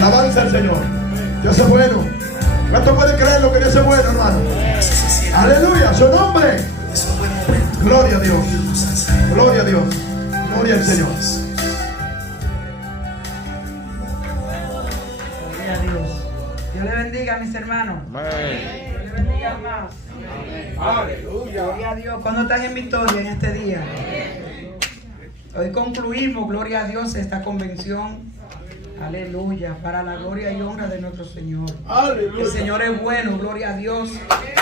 Alabanza al Señor. Dios es bueno. ¿Cuánto pueden creer lo que Dios es bueno, hermano? Aleluya, su nombre. Gloria a Dios. Gloria a Dios. Gloria al Señor. Gloria a Dios. Dios le bendiga, mis hermanos. Amén. Dios le bendiga más. Aleluya. Gloria a Dios. ¿Cuándo están en victoria en este día? Hoy concluimos, gloria a Dios, esta convención. Aleluya, para la gloria y honra de nuestro Señor. Aleluya. El Señor es bueno, gloria a Dios,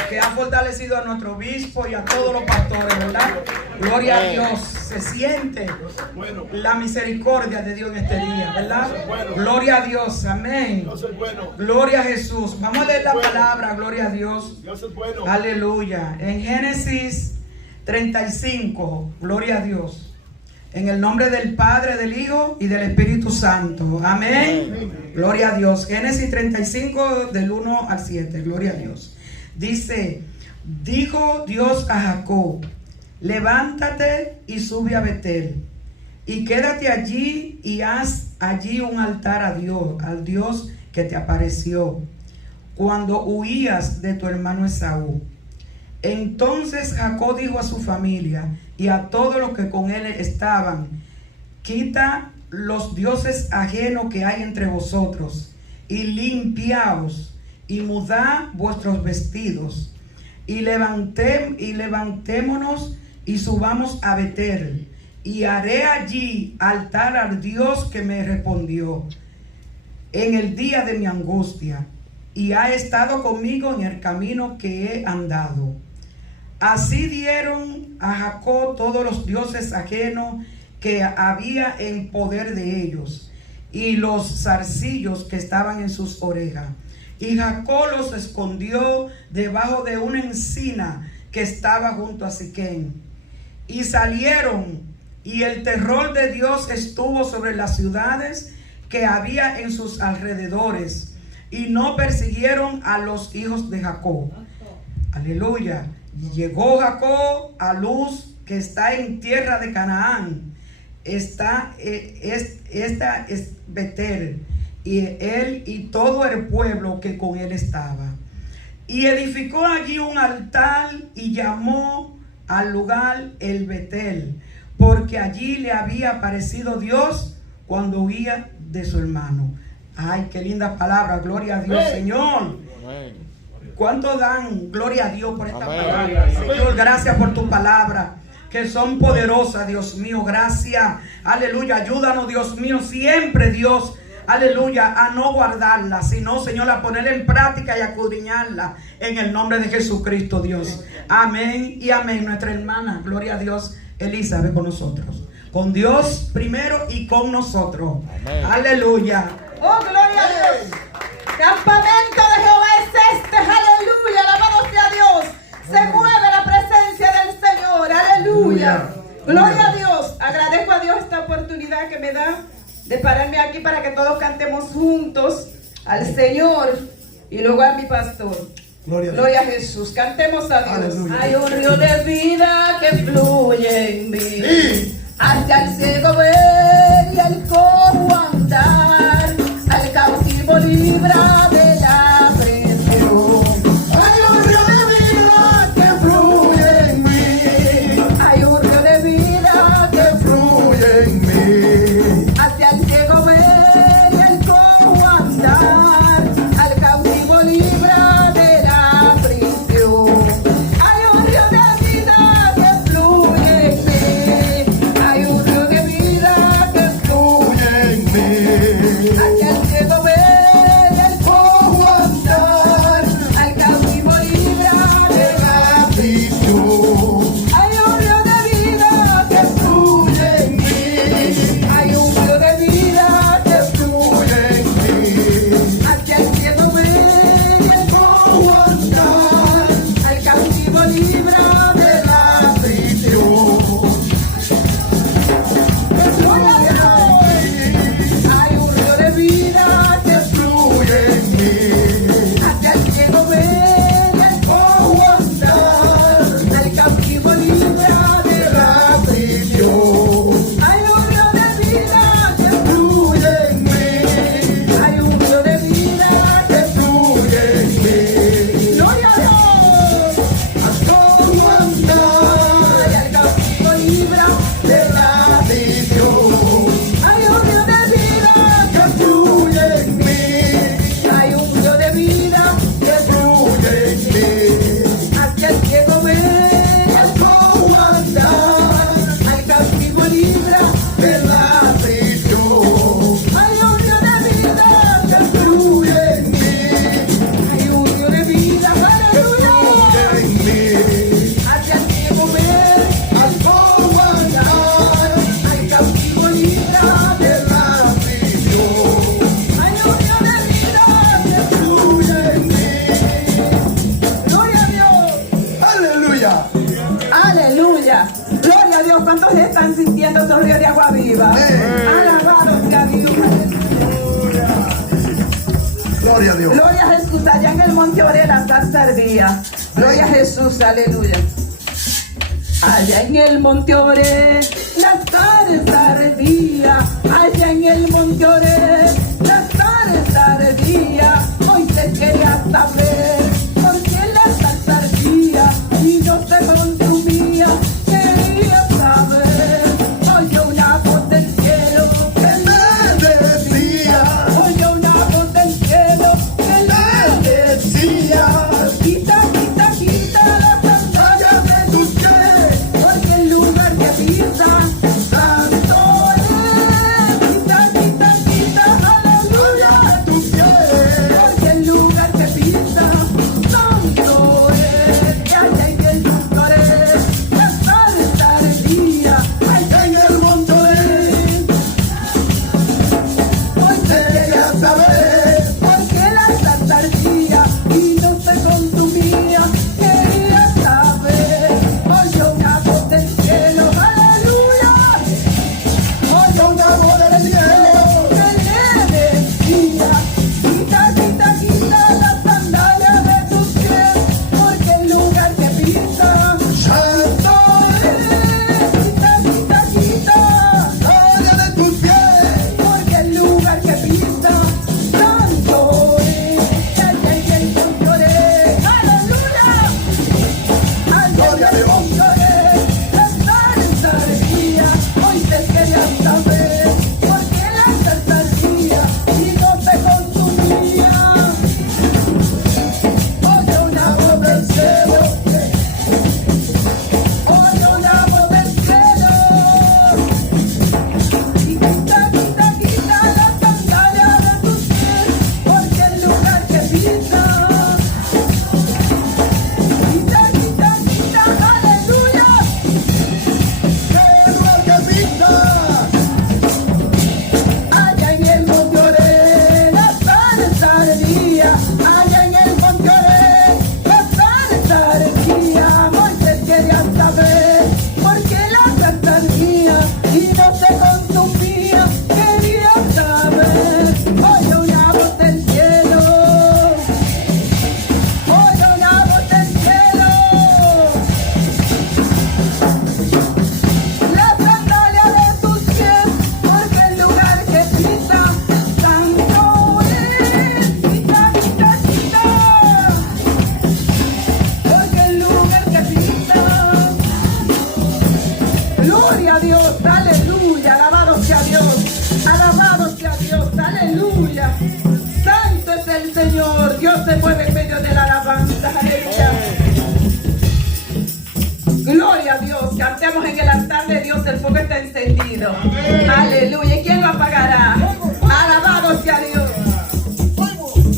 que ha fortalecido a nuestro obispo y a todos los pastores, ¿verdad? Gloria a Dios, se siente la misericordia de Dios en este día, ¿verdad? Gloria a Dios, amén. Dios es bueno. Gloria a Jesús. Vamos a leer la palabra, gloria a Dios. Dios es bueno. Aleluya. En Génesis 35, gloria a Dios. En el nombre del Padre, del Hijo y del Espíritu Santo. Amén. Gloria a Dios. Génesis 35 del 1 al 7. Gloria a Dios. Dice, dijo Dios a Jacob, levántate y sube a Betel y quédate allí y haz allí un altar a Dios, al Dios que te apareció cuando huías de tu hermano Esaú. Entonces Jacob dijo a su familia y a todos los que con él estaban, quita los dioses ajenos que hay entre vosotros y limpiaos y mudad vuestros vestidos y levantémonos y subamos a Betel y haré allí altar al Dios que me respondió en el día de mi angustia y ha estado conmigo en el camino que he andado. Así dieron a Jacob todos los dioses ajenos que había en poder de ellos y los zarcillos que estaban en sus orejas. Y Jacob los escondió debajo de una encina que estaba junto a Siquem. Y salieron, y el terror de Dios estuvo sobre las ciudades que había en sus alrededores, y no persiguieron a los hijos de Jacob. Aleluya. Y llegó Jacob a Luz, que está en tierra de Canaán. Esta es Betel, y él y todo el pueblo que con él estaba. Y edificó allí un altar y llamó al lugar el Betel, porque allí le había aparecido Dios cuando huía de su hermano. Ay, qué linda palabra, gloria a Dios, Señor. Amén. ¿Cuánto dan gloria a Dios por esta Amén. palabra? Señor, gracias por tu palabra, que son poderosas, Dios mío, gracias. Aleluya, ayúdanos, Dios mío, siempre, Dios, aleluya, a no guardarla, sino, Señor, a ponerla en práctica y a escudriñarla en el nombre de Jesucristo, Dios. Amén y amén. Nuestra hermana, gloria a Dios, Elizabeth con nosotros. Con Dios primero y con nosotros. Amén. Aleluya. Oh, gloria a Dios. Campamento de Jehová es este. Aleluya. Alabado sea Dios. Se mueve la presencia del Señor. Aleluya. Gloria a Dios. Agradezco a Dios esta oportunidad que me da de pararme aquí para que todos cantemos juntos al Señor y luego a mi pastor. Gloria a Jesús. Cantemos a Dios. Aleluya. Hay un río de vida que fluye en mí. Hacia el ciego ver y al cojo andar, al cautivo libra de la prisión. Hay un río de vida que fluye en mí. Hay un río de vida que fluye en mí. Hacia el ciego ver y al cojo andar, al cautivo libra de la prisión. Hay un río de vida que fluye en mí. Hay un río de vida que fluye en mí. fluyendo esos ríos de agua viva. Alabado sea Dios. Gloria a Dios. Gloria a Jesús. Allá en el monte Oré la salsa ardía. Gloria a Jesús. Aleluya. Allá en el monte Oré la salsa ardía. Allá en el monte Oré la salsa ardía. Moisés quería saber por qué la salsa ardía y no se consumía. Quería saber. Oyó una voz del cielo que le decía. Oyó una voz del cielo que le decía. Quita, quita, quita la sandalias de tus pies, porque el lugar que pisas santo es. Quita, quita, quita, aleluya, de tus pies, porque el lugar que pisas santo es. Y allá en el monte Oré la salsa ardía. Allá en el monte Oré Moisés quería saber por qué la salsa ardía y no se consumía. Quería saber. Oyó una voz del cielo, aleluya. Oyó una voz del cielo que le decía. Quita, quita, quita la sandalia de tus pies, porque el lugar que pisas santo es. Quita, quita, quita sandalia de tus pies, porque el lugar que pisas santo es. Allá en el monte Oré, aleluya. Allá en el monte Oré la salsa ardía. Moisés quería saber por qué la salsa ardía y no se consumía. Oyó una voz del cielo. Oyó una voz del cielo. Y quita, quita, quita la sandalia de tus pies, porque el lugar que pisas. Quita, quita, quita, aleluya. El lugar que pisas. Allá en el monte Oré la salsa ardía. Allá en el monte Oré la salsa ardía. Moisés quería saber por qué la salsa ardía y no se consumía. Quería saber. Oyó una voz del cielo. Oyó una voz del cielo. La sandalia de tus pies, porque el lugar que pisas santo es. Quita, quita, quita, porque el lugar que pisas. Gloria a Dios, aleluya, alabado sea Dios, alabado sea Dios, aleluya. Santo es el Señor, Dios se mueve en medio de la alabanza, aleluya. Gloria a Dios, cantemos en el altar de Dios, el fuego está encendido. Aleluya, ¿y quién lo apagará? Alabado sea Dios.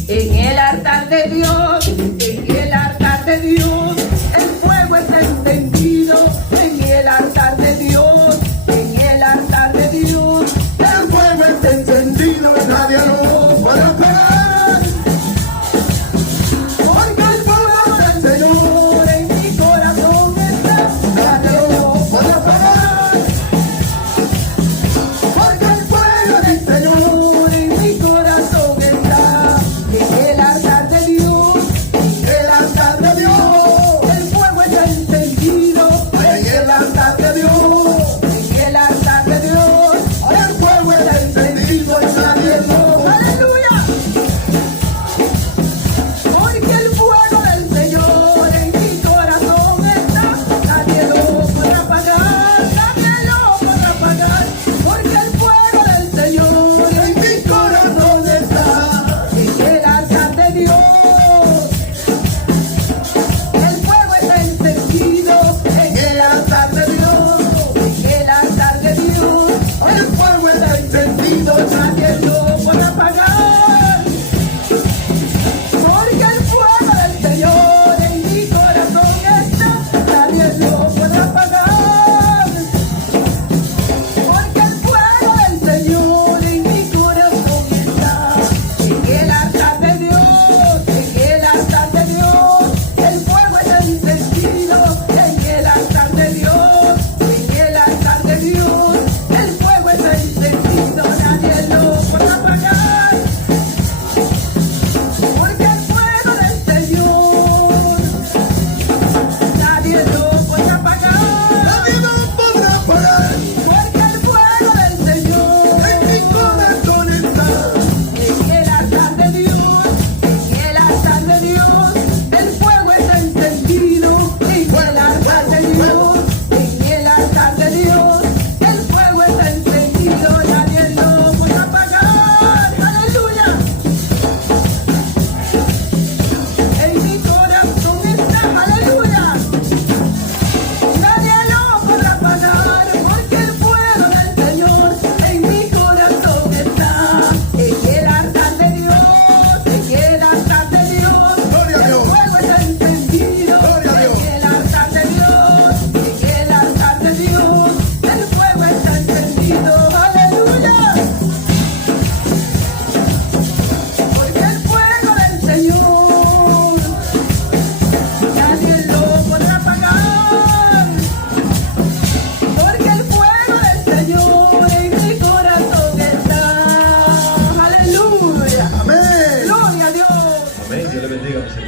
En el altar de Dios, en el altar de Dios, el fuego está encendido. En el altar de Dios, en el altar de Dios, El fuego está encendido, nadie lo puede apagar. Porque el fuego del Señor en mi corazón está. nadie lo puede apagar. Porque el fuego del Señor En mi corazón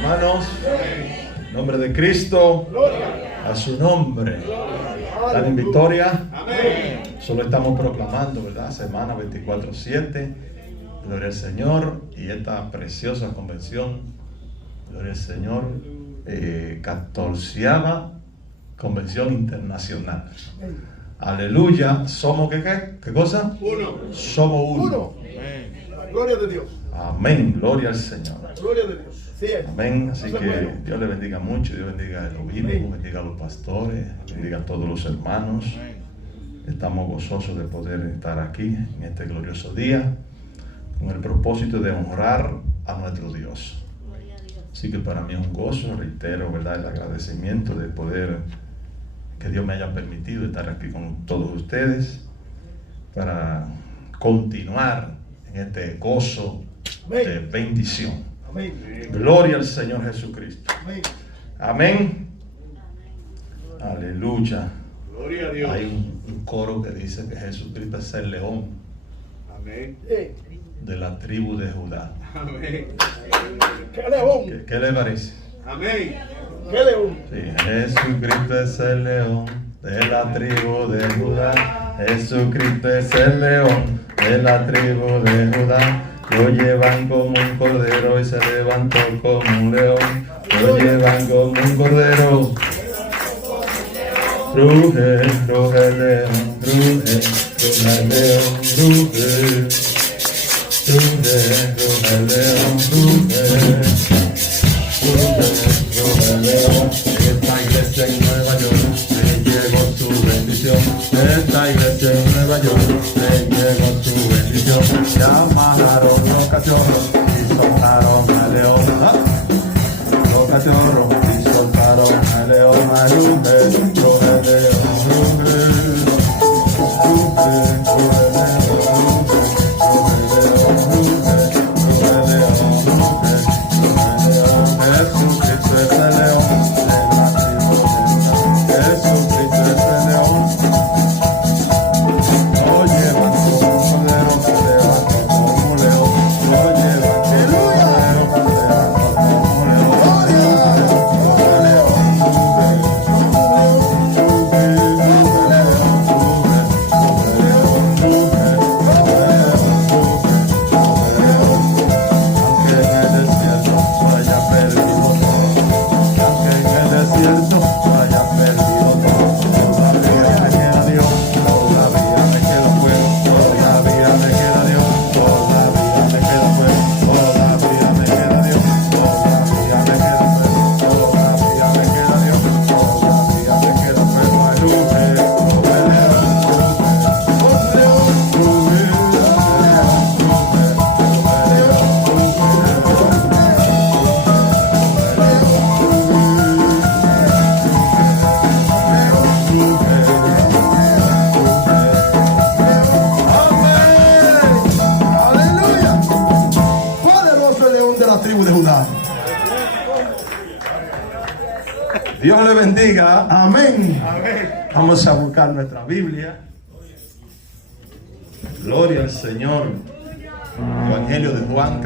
hermanos. En nombre de Cristo, a su nombre. ¿Están en victoria? Solo estamos proclamando, ¿verdad? Semana 24/7. Gloria al Señor. Y esta preciosa convención, gloria al Señor, 14ª convención internacional. Aleluya. ¿Somos qué cosa? Uno. Somos uno. Gloria de Dios. Amén. Gloria al Señor. Gloria de Dios. Sí es. Amén. Así Eso es que bueno. Dios le bendiga mucho. Dios bendiga al obispo, bendiga a los pastores, bendiga a todos los hermanos. Estamos gozosos de poder estar aquí en este glorioso día con el propósito de honrar a nuestro Dios. Así que para mí es un gozo, reitero, ¿verdad?, el agradecimiento de poder, que Dios me haya permitido estar aquí con todos ustedes para continuar en este gozo de bendición. Amén. Gloria al Señor Jesucristo. Amén. Amén. Aleluya. Gloria a Dios. Hay un coro que dice que Jesucristo es el león Amén. de la tribu de Judá. Amén. ¡Qué león! ¿Qué le parece? Amén. ¡Qué león! Sí, Jesucristo es el león de la tribu de Judá. Jesucristo es el león de la tribu de Judá. Lo llevan como un cordero y se levantó como un león. Lo llevan como un cordero. Ruge, ruge el león, ruge, ruge el león, ruge. Ruge, ruge el león, ruge. Esta iglesia en Nueva York me llegó su bendición. Esta iglesia en Nueva York me llegó su bendición. Ya bajaron los cachorros y soltaron al león. Los cachorros y soltaron al león. Ruge, ruge el león, ruge. Ruge, ruge el león, ruge. Ruge el león, ruge. Jesucristo es el león de la tribu de Judá. Jesucristo es el león. Lo llevan como un cordero, se levantó como un león. Lo llevan como un cordero, se levantó como un león. Aunque en el desierto haya perdido todo, aunque en el desierto haya perdido todo, todavía me queda Dios, todavía me queda fuego, todavía me queda Dios, todavía me queda fuego, todavía me queda Dios, todavía me queda fuego, todavía me queda Dios, todavía me queda fuego. ¡Aleluya! Poderoso el león de la tribu de Judá. Dios le bendiga. Amén. Vamos a buscar nuestra Biblia. Gloria al Señor. Evangelio de Juan,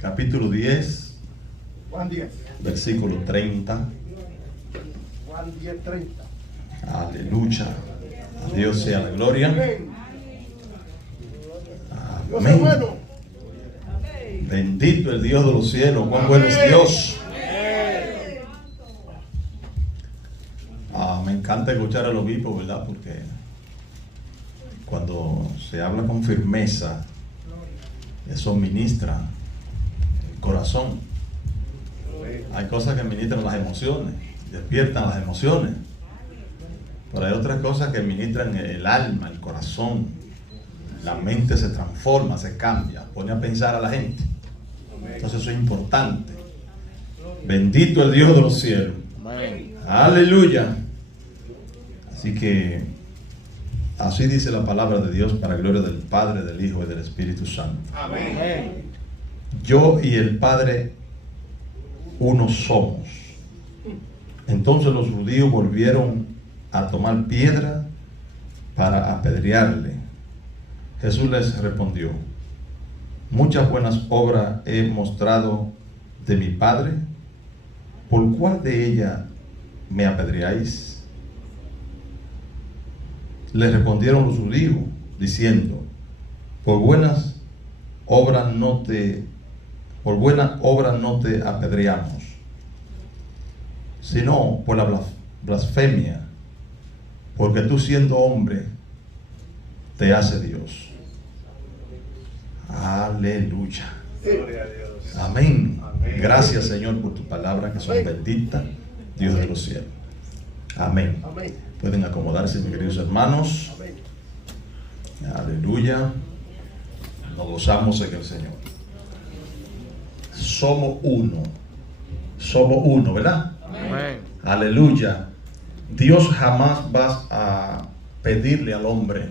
capítulo 10, Juan 10. versículo 30. Juan 10, 30. Aleluya. A Dios sea la gloria. Amén. Dios es Amén. bueno. Bendito el Dios de los cielos. Cuán bueno es Dios. Me encanta escuchar al obispo, ¿verdad? Porque cuando se habla con firmeza, eso ministra el corazón. Hay cosas que ministran las emociones, despiertan las emociones. Pero hay otras cosas que ministran el alma, el corazón. La mente se transforma, se cambia, pone a pensar a la gente. Entonces eso es importante. Bendito el Dios de los cielos. Aleluya. Así que así dice la palabra de Dios, para gloria del Padre, del Hijo y del Espíritu Santo. Amén. Yo y el Padre uno somos. Entonces los judíos volvieron a tomar piedra para apedrearle. Jesús les respondió: muchas buenas obras he mostrado de mi Padre. ¿Por cuál de ellas me apedreáis? Le respondieron los judíos, diciendo: por buenas obras no te apedreamos, sino por la blasfemia, porque tú, siendo hombre, te hace Dios. Aleluya. Amén. Gracias, Señor, por tu palabra, que son benditas, Dios de los cielos. Amén. Pueden acomodarse, mis queridos hermanos. Aleluya. Nos gozamos en el Señor. Somos uno, ¿verdad? Amén. Aleluya. Dios jamás va a pedirle al hombre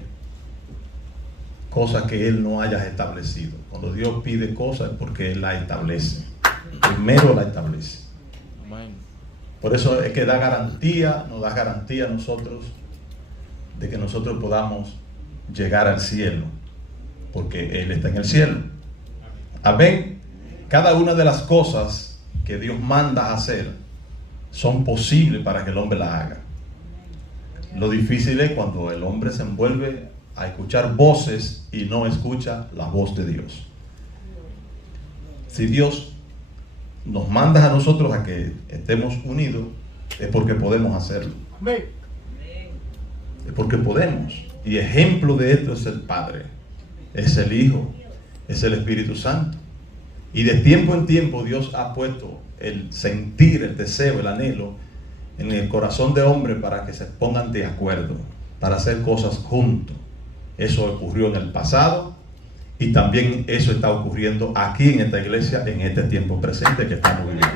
cosas que Él no haya establecido. Cuando Dios pide cosas es porque Él la establece. Primero la establece. Amén. Por eso es que da garantía, nos da garantía a nosotros de que nosotros podamos llegar al cielo, porque Él está en el cielo. Amén. Cada una de las cosas que Dios manda a hacer son posibles para que el hombre la haga. Lo difícil es cuando el hombre se envuelve a escuchar voces y no escucha la voz de Dios. Si Dios nos manda a nosotros a que estemos unidos, es porque podemos hacerlo. Es porque podemos. Y ejemplo de esto es el Padre, es el Hijo, es el Espíritu Santo. Y de tiempo en tiempo Dios ha puesto el sentir, el deseo, el anhelo en el corazón de hombre para que se pongan de acuerdo, para hacer cosas juntos. Eso ocurrió en el pasado y también eso está ocurriendo aquí en esta iglesia en este tiempo presente que estamos viviendo.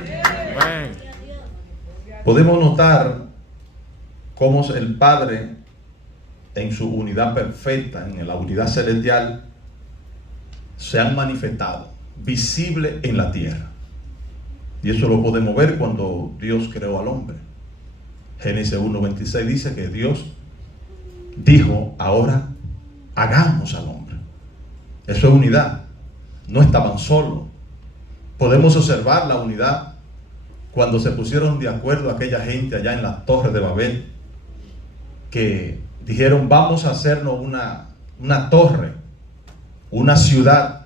Amén. Podemos notar cómo el Padre, en su unidad perfecta, en la unidad celestial, se han manifestado visible en la tierra. Y eso lo podemos ver cuando Dios creó al hombre. Génesis 1:26 dice que Dios dijo: ahora hagamos al hombre. Eso es unidad. No estaban solos. Podemos observar la unidad cuando se pusieron de acuerdo aquella gente allá en la Torre de Babel, que dijeron: vamos a hacernos una torre, una ciudad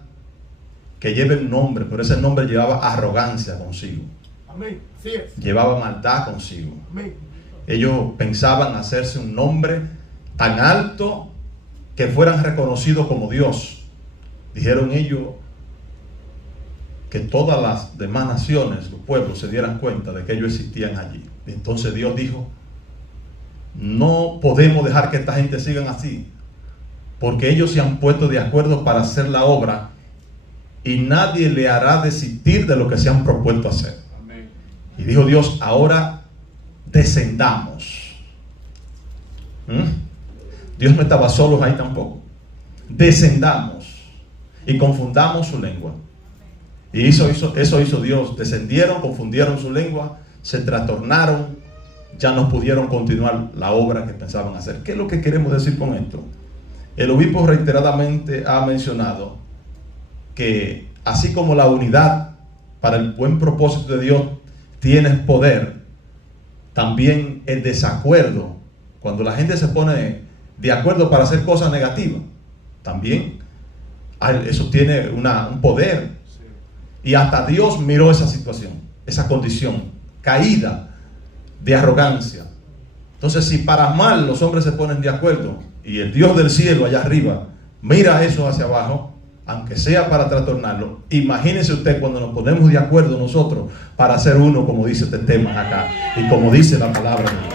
que lleve un nombre, pero ese nombre llevaba arrogancia consigo. Amén. Sí es. Llevaba maldad consigo. Amén. Ellos pensaban hacerse un nombre tan alto que fueran reconocidos como Dios. Dijeron ellos que todas las demás naciones, los pueblos, se dieran cuenta de que ellos existían allí. Entonces Dios dijo: no podemos dejar que esta gente sigan así, porque ellos se han puesto de acuerdo para hacer la obra y nadie le hará desistir de lo que se han propuesto hacer. Amén. Y dijo Dios: ahora descendamos. Dios no estaba solo ahí tampoco. Descendamos y confundamos su lengua. Y eso hizo Dios. Descendieron, confundieron su lengua, se trastornaron, ya no pudieron continuar la obra que pensaban hacer. ¿Qué es lo que queremos decir con esto? El obispo reiteradamente ha mencionado que así como la unidad para el buen propósito de Dios tiene poder, también el desacuerdo, cuando la gente se pone de acuerdo para hacer cosas negativas, también eso tiene un poder. Y hasta Dios miró esa situación, esa condición caída de arrogancia. Entonces, si para mal los hombres se ponen de acuerdo y el Dios del cielo allá arriba mira eso hacia abajo, aunque sea para trastornarlo, imagínese usted cuando nos ponemos de acuerdo nosotros para hacer uno, como dice este tema acá y como dice la palabra de Dios.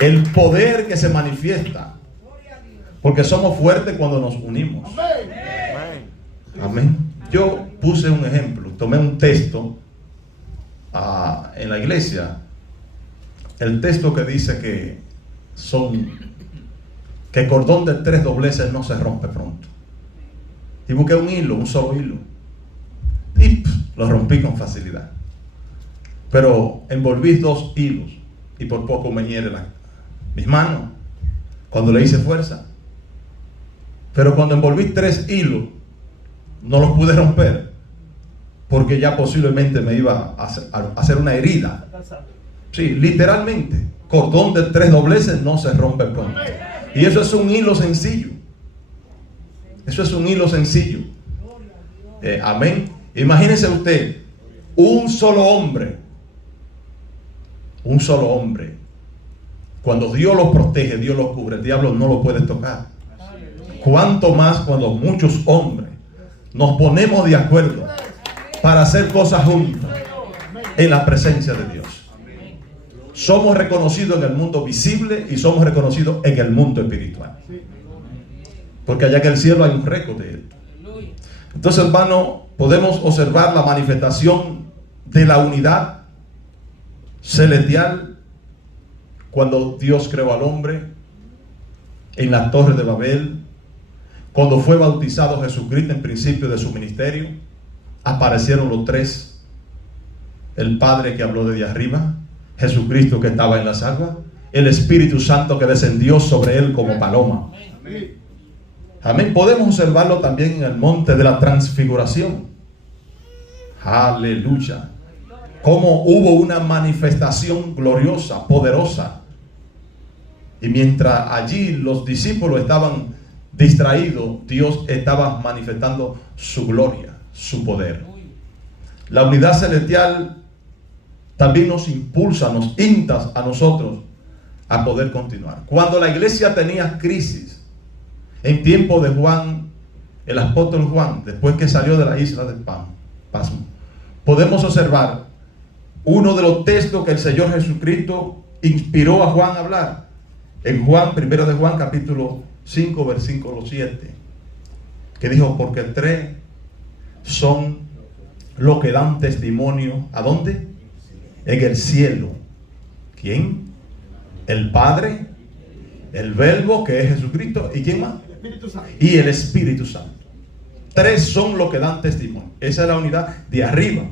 El poder que se manifiesta, porque somos fuertes cuando nos unimos. Amén. Yo puse un ejemplo, tomé un texto en la iglesia, el texto que dice que el cordón de 3 dobleces no se rompe pronto. Y busqué un solo hilo, y lo rompí con facilidad. Pero envolví 2 hilos y por poco me hiere mis manos cuando le hice fuerza. Pero cuando envolví 3 hilos, no los pude romper porque ya posiblemente me iba a hacer una herida. Sí, literalmente, cordón de 3 dobleces no se rompe pronto. Y eso es un hilo sencillo. Eso es un hilo sencillo. Amén. Imagínese usted, un solo hombre, cuando Dios los protege, Dios los cubre, el diablo no lo puede tocar. Cuanto más cuando muchos hombres nos ponemos de acuerdo para hacer cosas juntos en la presencia de Dios. Somos reconocidos en el mundo visible y somos reconocidos en el mundo espiritual. Porque allá en el cielo hay un récord de esto. Entonces, hermano, podemos observar la manifestación de la unidad celestial cuando Dios creó al hombre en la Torre de Babel, cuando fue bautizado Jesucristo en principio de su ministerio. Aparecieron los 3: el Padre que habló desde arriba, Jesucristo que estaba en las aguas, el Espíritu Santo que descendió sobre él como paloma. Amén. Podemos observarlo también en el monte de la transfiguración. Aleluya. Como hubo una manifestación gloriosa, poderosa. Y mientras allí los discípulos estaban distraídos, Dios estaba manifestando su gloria, su poder. La unidad celestial también nos impulsa, nos insta a nosotros a poder continuar. Cuando la iglesia tenía crisis, en tiempo de Juan, el apóstol Juan, después que salió de la isla de Pasmo, podemos observar uno de los textos que el Señor Jesucristo inspiró a Juan a hablar. En Juan, primero de Juan, capítulo 5, versículo 7, que dijo: porque 3 son los que dan testimonio. ¿A dónde? En el cielo. ¿Quién? El Padre, el Verbo, que es Jesucristo, ¿y quién más? Y el Espíritu Santo. 3 son los que dan testimonio. Esa es la unidad de arriba.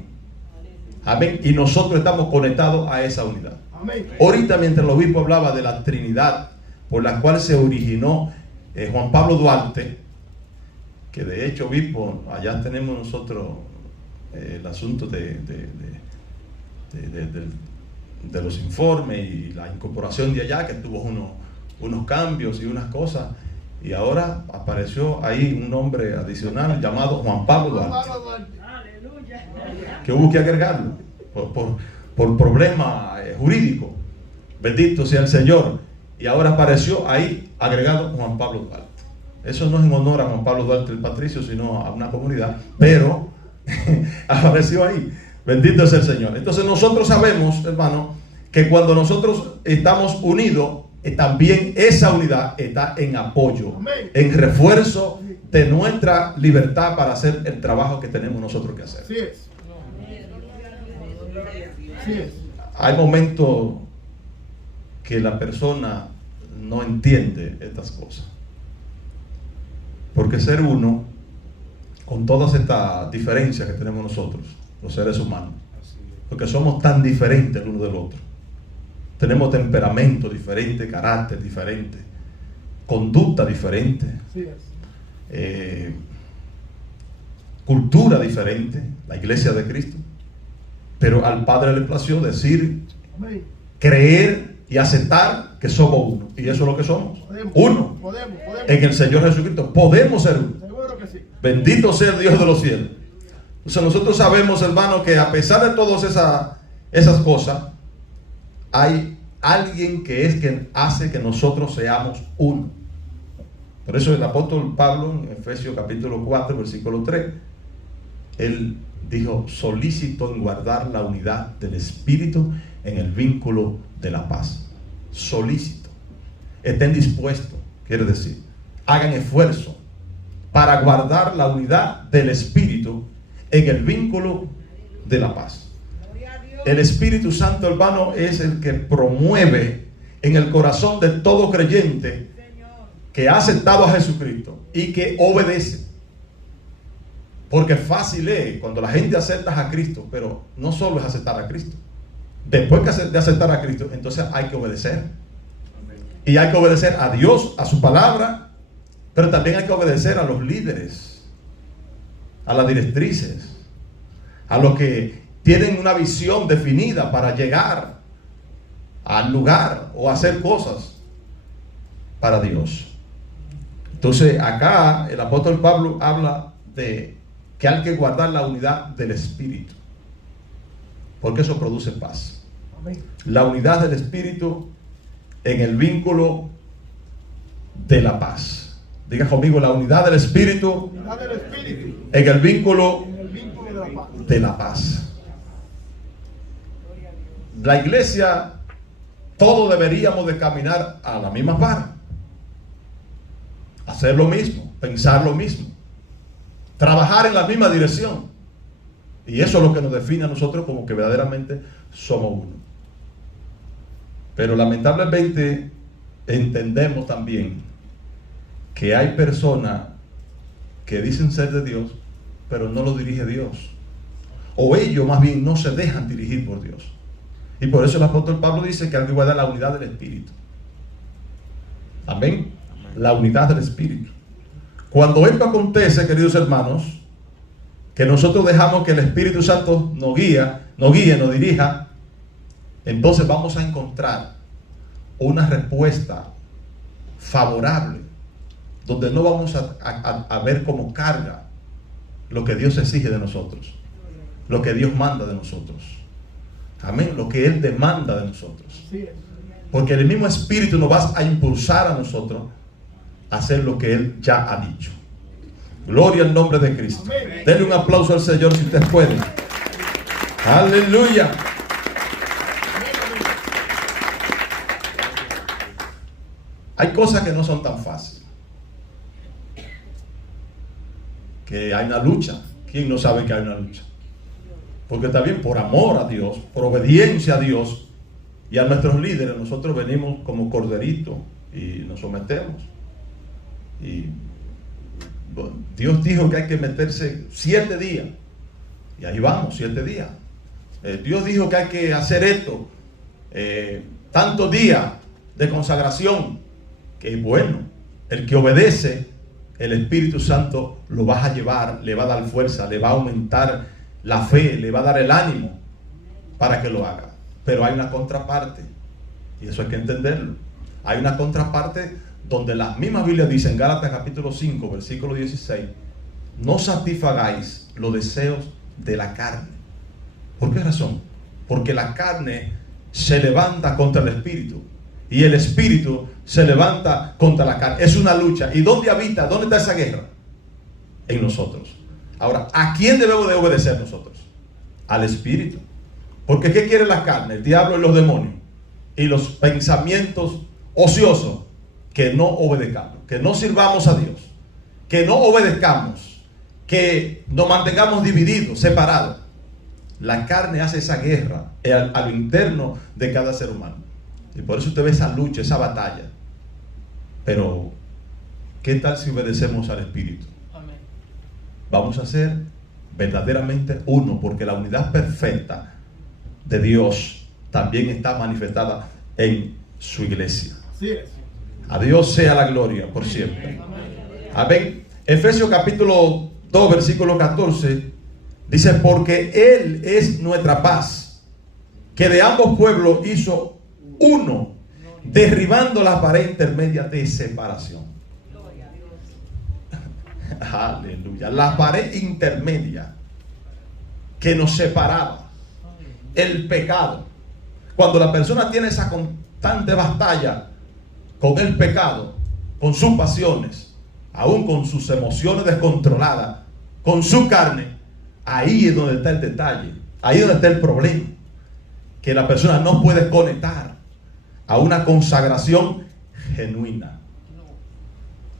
Amén. Y nosotros estamos conectados a esa unidad. Amén. Ahorita, mientras el obispo hablaba de la Trinidad por la cual se originó Juan Pablo Duarte, que de hecho, obispo, allá tenemos nosotros el asunto de los informes y la incorporación de allá, que tuvo unos cambios y unas cosas, y ahora apareció ahí un nombre adicional llamado Juan Pablo Duarte, que hubo que agregarlo por problema jurídico. Bendito sea el Señor. Y ahora apareció ahí agregado Juan Pablo Duarte. Eso no es en honor a Juan Pablo Duarte el patricio, sino a una comunidad, pero apareció ahí. Bendito es el Señor. Entonces nosotros sabemos, hermano, que cuando nosotros estamos unidos, también esa unidad está en apoyo, en refuerzo de nuestra libertad para hacer el trabajo que tenemos nosotros que hacer. Sí es. Sí es. Hay momentos que la persona no entiende estas cosas, porque ser uno, con todas estas diferencias que tenemos nosotros, los seres humanos, porque somos tan diferentes el uno del otro, tenemos temperamento diferente, carácter diferente, conducta diferente, cultura diferente, la iglesia de Cristo, pero al Padre le plació decir, creer y aceptar que somos uno, y eso es lo que somos, uno. En el Señor Jesucristo podemos ser uno. Bendito sea el Dios de los cielos. Entonces nosotros sabemos, hermano, que a pesar de todas esas cosas, hay alguien que es quien hace que nosotros seamos uno. Por eso el apóstol Pablo, en Efesios capítulo 4, versículo 3, él dijo: solícito en guardar la unidad del Espíritu en el vínculo de la paz. Solícito. Estén dispuestos, quiere decir, hagan esfuerzo para guardar la unidad del Espíritu en el vínculo de la paz. El Espíritu Santo, hermano, es el que promueve en el corazón de todo creyente que ha aceptado a Jesucristo y que obedece. Porque fácil es cuando la gente acepta a Cristo, pero no solo es aceptar a Cristo. Después de aceptar a Cristo, entonces hay que obedecer. Y hay que obedecer a Dios, a su palabra, pero también hay que obedecer a los líderes. a las directrices, a los que tienen una visión definida para llegar al lugar o hacer cosas para Dios. Entonces acá el apóstol Pablo habla de que hay que guardar la unidad del Espíritu, porque eso produce paz. La unidad del Espíritu en el vínculo de la paz. Diga conmigo, la unidad del Espíritu en el vínculo de la paz. La iglesia, todos deberíamos de caminar a la misma par, hacer lo mismo, pensar lo mismo, trabajar en la misma dirección. Y eso es lo que nos define a nosotros como que verdaderamente somos uno. Pero lamentablemente entendemos también que hay personas que dicen ser de Dios, pero no lo dirige Dios. O ellos más bien no se dejan dirigir por Dios. Y por eso el apóstol Pablo dice que hay que guardar la unidad del Espíritu. Amén. La unidad del Espíritu. Cuando esto acontece, queridos hermanos, que nosotros dejamos que el Espíritu Santo nos guíe, nos dirija, entonces vamos a encontrar una respuesta favorable, donde no vamos a ver como carga lo que Dios exige de nosotros, lo que Dios manda de nosotros. Amén, lo que Él demanda de nosotros. Porque el mismo Espíritu nos va a impulsar a nosotros a hacer lo que Él ya ha dicho. Gloria al nombre de Cristo. Denle un aplauso al Señor si usted puede. Aleluya. Hay cosas que no son tan fáciles. Que hay una lucha. ¿Quién no sabe que hay una lucha? Porque también por amor a Dios, por obediencia a Dios y a nuestros líderes, nosotros venimos como corderitos y nos sometemos. Y bueno, Dios dijo que hay que meterse 7 días. Y ahí vamos, 7 días. Dios dijo que hay que hacer esto, tantos días de consagración. Que bueno, el que obedece, el Espíritu Santo lo va a llevar, le va a dar fuerza, le va a aumentar la fe, le va a dar el ánimo para que lo haga. Pero hay una contraparte, y eso hay que entenderlo. Hay una contraparte donde la misma Biblia dice en Gálatas capítulo 5, versículo 16, no satisfagáis los deseos de la carne. ¿Por qué razón? Porque la carne se levanta contra el Espíritu y el Espíritu se levanta contra la carne. Es una lucha. ¿Y dónde habita? ¿Dónde está esa guerra? En nosotros. Ahora, ¿a quién debemos de obedecer nosotros? Al Espíritu. Porque ¿qué quiere la carne? El diablo y los demonios y los pensamientos ociosos. Que no obedezcamos, que no sirvamos a Dios, que no obedezcamos, que nos mantengamos divididos, separados. La carne hace esa guerra a lo interno de cada ser humano. Y por eso usted ve esa lucha, esa batalla. Pero, ¿qué tal si obedecemos al Espíritu? Amén. Vamos a ser verdaderamente uno, porque la unidad perfecta de Dios también está manifestada en su iglesia. Así es. A Dios sea la gloria por siempre. Amén. Efesios capítulo 2, versículo 14, dice, porque Él es nuestra paz, que de ambos pueblos hizo uno, derribando la pared intermedia de separación. Aleluya. La pared intermedia que nos separaba, el pecado. Cuando la persona tiene esa constante batalla con el pecado, con sus pasiones, aún con sus emociones descontroladas, con su carne, ahí es donde está el detalle, ahí es donde está el problema, que la persona no puede conectar a una consagración genuina.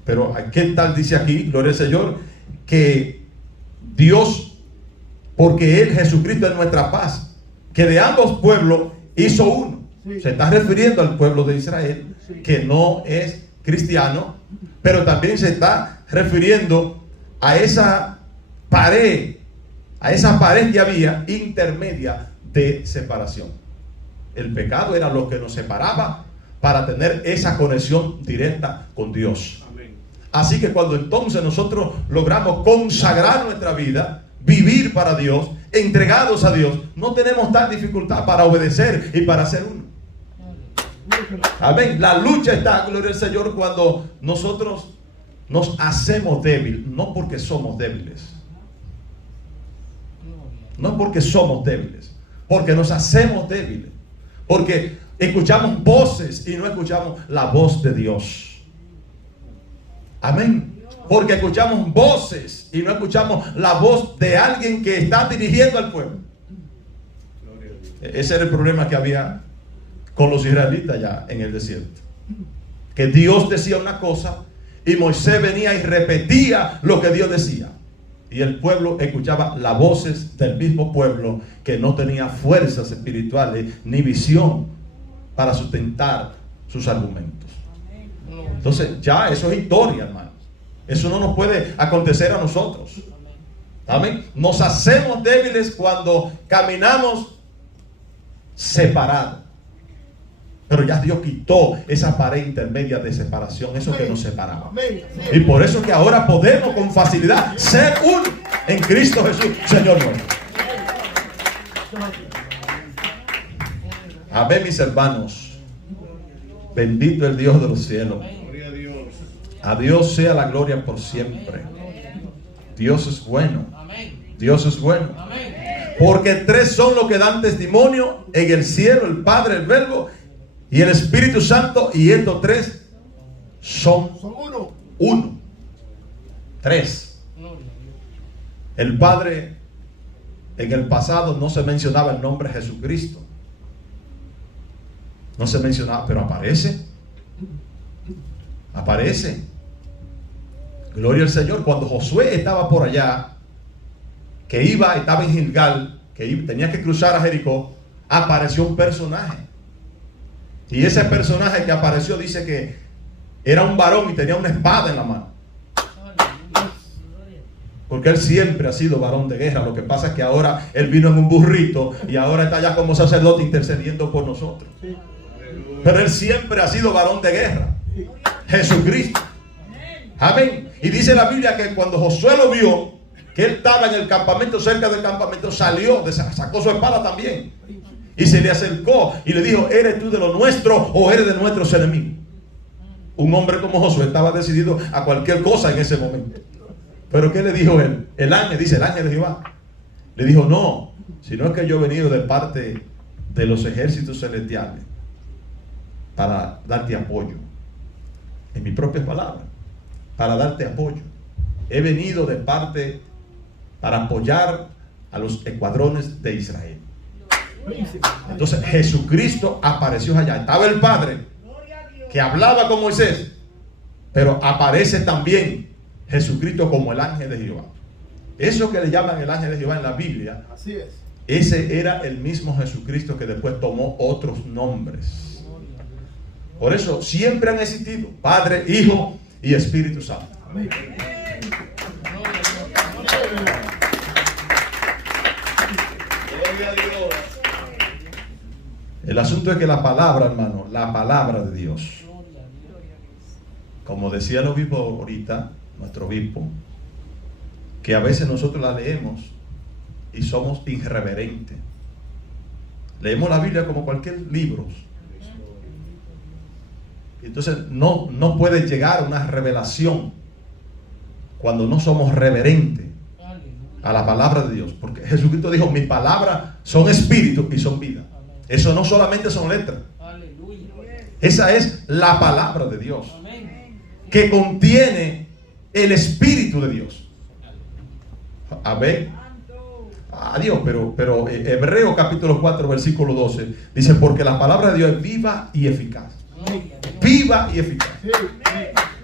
Pero ¿qué tal dice aquí, gloria al Señor? Que Dios, porque Él, Jesucristo, es nuestra paz, que de ambos pueblos hizo uno. Se está refiriendo al pueblo de Israel, que no es cristiano, pero también se está refiriendo a esa pared que había intermedia de separación. El pecado era lo que nos separaba para tener esa conexión directa con Dios. Así que cuando entonces nosotros logramos consagrar nuestra vida, vivir para Dios, entregados a Dios, no tenemos tal dificultad para obedecer y para ser uno. Amén. La lucha está, gloria al Señor, cuando nosotros nos hacemos débiles, no porque somos débiles. No porque somos débiles, porque nos hacemos débiles. Porque escuchamos voces y no escuchamos la voz de Dios. Amén. Porque escuchamos voces y no escuchamos la voz de alguien que está dirigiendo al pueblo. Ese era el problema que había con los israelitas ya en el desierto. Que Dios decía una cosa y Moisés venía y repetía lo que Dios decía. Y el pueblo escuchaba las voces del mismo pueblo que no tenía fuerzas espirituales ni visión para sustentar sus argumentos. Entonces ya eso es historia, hermano. Eso no nos puede acontecer a nosotros. Amén. Nos hacemos débiles cuando caminamos separados. Pero ya Dios quitó esa pared intermedia de separación, eso que nos separaba. Y por eso que ahora podemos con facilidad ser uno en Cristo Jesús, Señor nuestro. Amén, mis hermanos. Bendito el Dios de los cielos. A Dios sea la gloria por siempre. Dios es bueno. Dios es bueno. Porque tres son los que dan testimonio en el cielo: el Padre, el Verbo y el Espíritu Santo. Y estos tres son uno. Tres. El Padre, en el pasado no se mencionaba el nombre Jesucristo. No se mencionaba, pero aparece. Aparece. Gloria al Señor. Cuando Josué estaba por allá, estaba en Gilgal, tenía que cruzar a Jericó, apareció un personaje. Y ese personaje que apareció dice que era un varón y tenía una espada en la mano. Porque él siempre ha sido varón de guerra. Lo que pasa es que ahora él vino en un burrito y ahora está allá como sacerdote intercediendo por nosotros. Pero él siempre ha sido varón de guerra. Jesucristo. Amén. Y dice la Biblia que cuando Josué lo vio, que él estaba en el campamento, cerca del campamento, sacó su espada también. Y se le acercó y le dijo: ¿eres tú de los nuestros o eres de nuestros enemigos? Un hombre como Josué estaba decidido a cualquier cosa en ese momento. Pero ¿qué le dijo él? El ángel de Jehová. Le dijo: no, sino es que yo he venido de parte de los ejércitos celestiales para darte apoyo. En mis propias palabras, para darte apoyo. He venido de parte para apoyar a los escuadrones de Israel. Entonces Jesucristo apareció allá. Estaba el Padre que hablaba con Moisés, pero aparece también Jesucristo como el ángel de Jehová. Eso que le llaman el ángel de Jehová en la Biblia, así es. Ese era el mismo Jesucristo que después tomó otros nombres. Por eso siempre han existido Padre, Hijo y Espíritu Santo. Amén. El asunto es que la palabra, hermano, la palabra de Dios, como decía el obispo ahorita, nuestro obispo, que a veces nosotros la leemos y somos irreverentes. Leemos la Biblia como cualquier libro. Entonces no puede llegar a una revelación cuando no somos reverentes a la palabra de Dios. Porque Jesucristo dijo: mis palabras son espíritu y son vida. Eso no solamente son letras. Esa es la palabra de Dios, que contiene el Espíritu de Dios. Amén. Adiós, pero Hebreos capítulo 4 versículo 12 dice: porque la palabra de Dios es viva y eficaz. Viva y eficaz.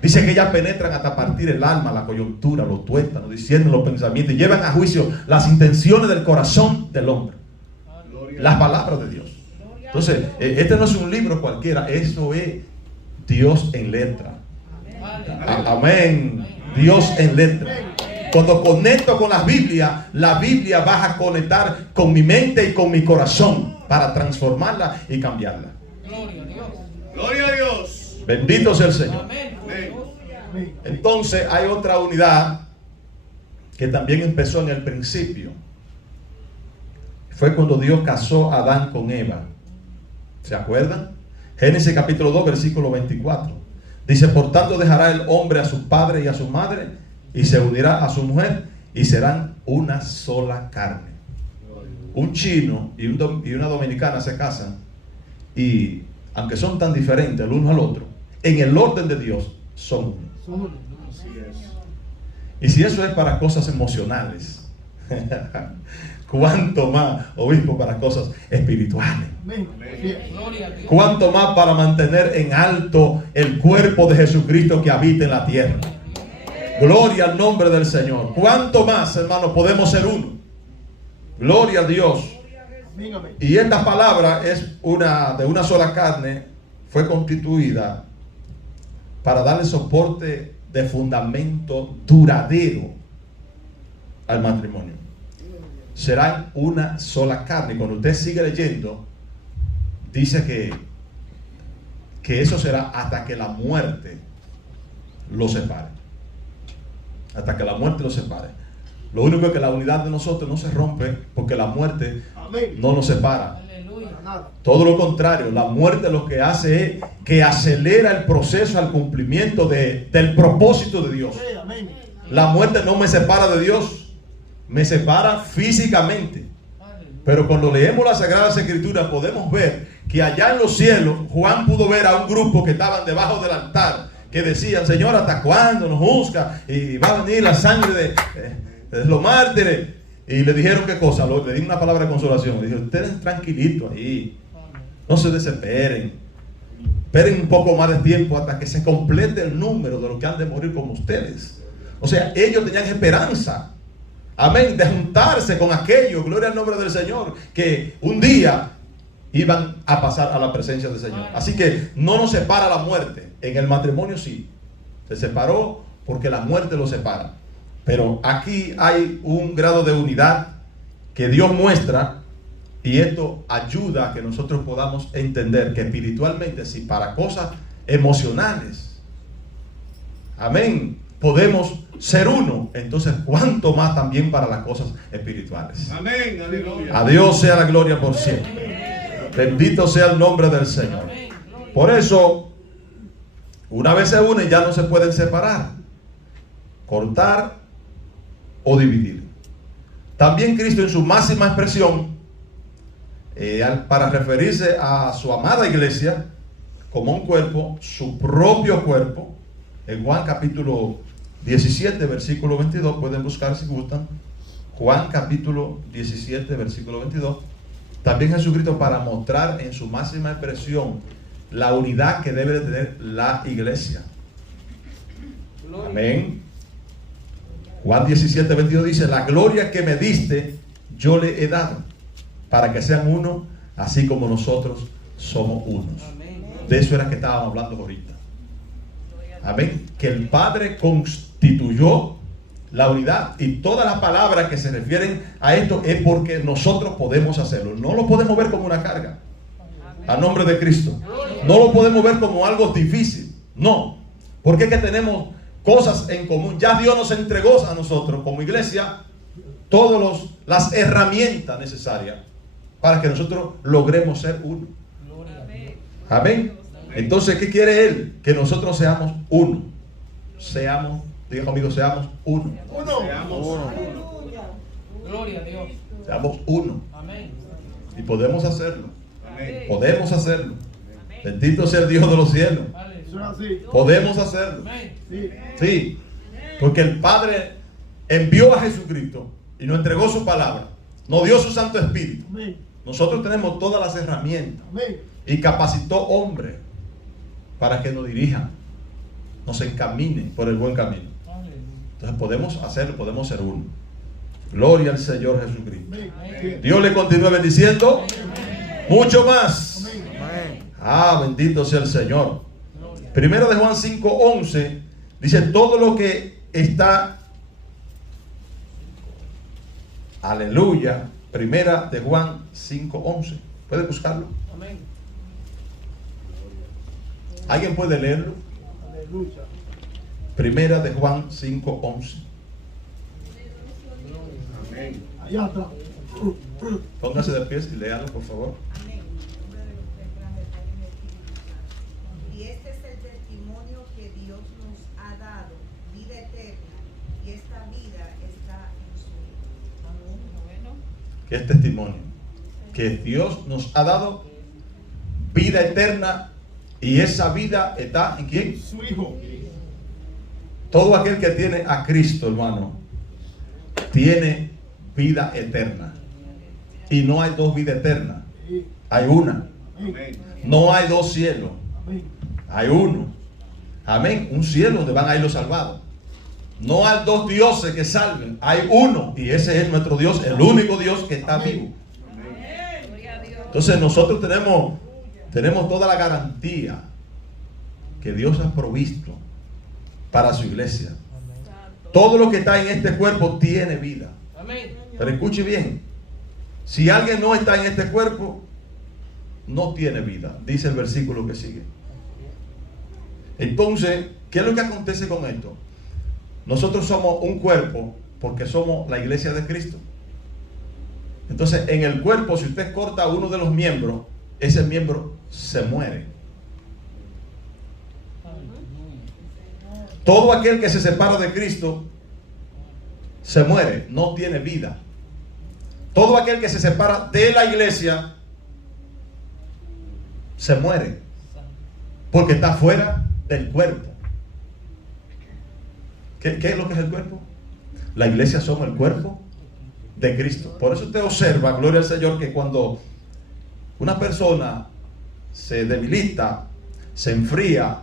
Dice que ellas penetran hasta partir el alma, la coyuntura, los tuétanos, diciendo los pensamientos, y llevan a juicio las intenciones del corazón del hombre. Las palabras de Dios. Entonces, este no es un libro cualquiera, eso es Dios en letra. Amén. Dios en letra. Cuando conecto con la Biblia va a conectar con mi mente y con mi corazón para transformarla y cambiarla. Gloria a Dios. Bendito sea el Señor. Entonces hay otra unidad que también empezó en el principio. Fue cuando Dios casó a Adán con Eva. ¿Se acuerdan? Génesis capítulo 2, versículo 24. Dice, por tanto dejará el hombre a su padre y a su madre y se unirá a su mujer y serán una sola carne. Un chino y una dominicana se casan y aunque son tan diferentes el uno al otro, en el orden de Dios son uno. Y si eso es para cosas emocionales, ¿cuánto más, obispo, para cosas espirituales? ¿Cuánto más para mantener en alto el cuerpo de Jesucristo que habita en la tierra? Gloria al nombre del Señor. ¿Cuánto más, hermano, podemos ser uno? Gloria a Dios. Y esta palabra es de una sola carne, fue constituida para darle soporte de fundamento duradero al matrimonio. Serán una sola carne. Y cuando usted sigue leyendo, dice que eso será hasta que la muerte lo separe. Hasta que la muerte lo separe. Lo único es que la unidad de nosotros no se rompe porque la muerte no nos separa. Todo lo contrario, la muerte lo que hace es que acelera el proceso al cumplimiento del propósito de Dios. La muerte no me separa de Dios, me separa físicamente. Pero cuando leemos las Sagradas Escrituras podemos ver que allá en los cielos Juan pudo ver a un grupo que estaban debajo del altar, que decían, Señor, ¿hasta cuándo nos juzga? Y va a venir la sangre de los mártires. Y le dijeron qué cosa, le di una palabra de consolación. Le dije, ustedes tranquilitos ahí, no se desesperen, esperen un poco más de tiempo hasta que se complete el número de los que han de morir como ustedes. O sea, ellos tenían esperanza, amén, de juntarse con aquellos, gloria al nombre del Señor, que un día iban a pasar a la presencia del Señor. Así que no nos separa la muerte. En el matrimonio sí, se separó porque la muerte lo separa. Pero aquí hay un grado de unidad que Dios muestra, y esto ayuda a que nosotros podamos entender que espiritualmente, si para cosas emocionales, amén, podemos ser uno, entonces cuánto más también para las cosas espirituales. Amén, aleluya. A Dios sea la gloria por siempre. Bendito sea el nombre del Señor. Por eso, una vez se unen ya no se pueden separar, cortar o dividir. También Cristo en su máxima expresión, para referirse a su amada iglesia como un cuerpo, su propio cuerpo, en Juan capítulo 17 versículo 22, pueden buscar si gustan, Juan capítulo 17 versículo 22, también Jesucristo para mostrar en su máxima expresión la unidad que debe de tener la iglesia. Amén. Juan 17, 22 dice, la gloria que me diste, yo le he dado, para que sean uno, así como nosotros somos unos. De eso era que estábamos hablando ahorita. Amén. Que el Padre constituyó la unidad, y todas las palabras que se refieren a esto es porque nosotros podemos hacerlo. No lo podemos ver como una carga. A nombre de Cristo. No lo podemos ver como algo difícil. No. Porque es que tenemos cosas en común. Ya Dios nos entregó a nosotros como iglesia todas las herramientas necesarias para que nosotros logremos ser uno. Amén. Entonces, ¿qué quiere Él? Que nosotros seamos uno. Seamos, diga conmigo, seamos uno. Seamos uno. Gloria a Dios. Seamos uno. Amén. Y podemos hacerlo. Amén. Podemos hacerlo. Bendito sea el Dios de los cielos. Eso es así. Podemos hacerlo. Amén. Sí. Sí, porque el Padre envió a Jesucristo y nos entregó su palabra, nos dio su Santo Espíritu. Amén. Nosotros tenemos todas las herramientas Amén. y capacitó hombres para que nos dirijan, nos encaminen por el buen camino. Entonces podemos hacerlo, podemos ser uno. Gloria al Señor Jesucristo. Amén. Dios le continúe bendiciendo mucho más. Ah, bendito sea el Señor. Primero de Juan 5:11 dice, todo lo que está, aleluya, primera de Juan 5:11. ¿Puede buscarlo? Amén. ¿Alguien puede leerlo? Aleluya. Primera de Juan 5:11. Allá atrás. Póngase de pie y léalo, por favor. Amén. En el nombre del Padre, del Hijo y del Espíritu Santo. Y este es el testimonio que Dios nos ha dado, vida eterna, y esta vida está en su Hijo. ¿Qué es testimonio? Que Dios nos ha dado vida eterna y esa vida está ¿en quién? Su hijo. Todo aquel que tiene a Cristo, hermano, tiene vida eterna. Y no hay dos vidas eternas, hay una. No hay dos cielos, hay uno. Amén. Un cielo donde van a ir los salvados. No hay dos dioses que salven, hay uno. Y ese es nuestro Dios, el único Dios que está vivo. Entonces nosotros tenemos toda la garantía que Dios ha provisto para su iglesia. Todo lo que está en este cuerpo tiene vida. Pero escuche bien, si alguien no está en este cuerpo, no tiene vida, dice el versículo que sigue. Entonces, ¿qué es lo que acontece con esto? Nosotros somos un cuerpo porque somos la iglesia de Cristo. Entonces, en el cuerpo, si usted corta uno de los miembros, ese miembro se muere. Todo aquel que se separa de Cristo se muere, no tiene vida. Todo aquel que se separa de la iglesia se muere, porque está fuera del cuerpo. ¿Qué es lo que es el cuerpo? La iglesia somos el cuerpo de Cristo. Por eso usted observa, gloria al Señor, que cuando una persona se debilita, se enfría,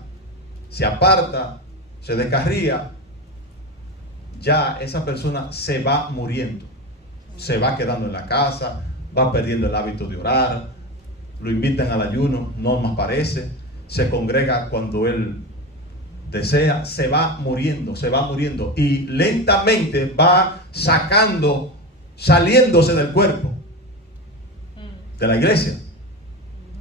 se aparta, se descarría, ya esa persona se va muriendo, se va quedando en la casa, va perdiendo el hábito de orar, lo invitan al ayuno, no más parece, se congrega cuando él desea, se va muriendo y lentamente va saliéndose del cuerpo de la iglesia.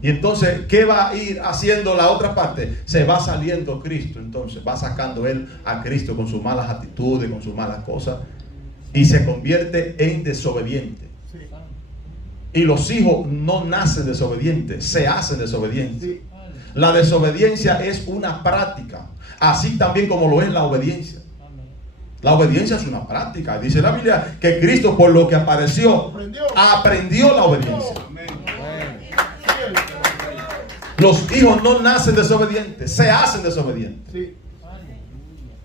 Y entonces, ¿qué va a ir haciendo la otra parte? Se va saliendo Cristo, entonces va sacando él a Cristo con sus malas actitudes, con sus malas cosas, y se convierte en desobediente. Y los hijos no nacen desobedientes, se hacen desobedientes. La desobediencia es una práctica, así también como lo es la obediencia. La obediencia es una práctica. Dice la Biblia que Cristo, por lo que apareció, aprendió la obediencia. Los hijos no nacen desobedientes, se hacen desobedientes.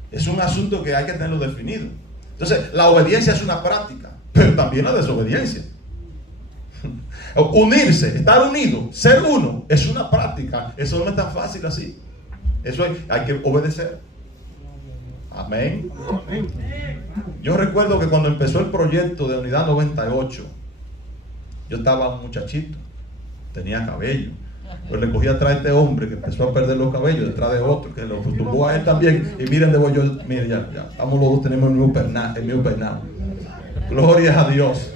Es un asunto que hay que tenerlo definido. Entonces, la obediencia es una práctica, pero también la desobediencia. Unirse, estar unido, ser uno, es una práctica. Eso no es tan fácil así. Eso hay que obedecer. Amén. Yo recuerdo que cuando empezó el proyecto de Unidad 98, yo estaba un muchachito, tenía cabello. Pues le cogí atrás a este hombre que empezó a perder los cabellos, detrás de otro que lo tumbó a él también. Y miren, miren, ya, estamos los dos, tenemos el mismo peinado. Gloria a Dios.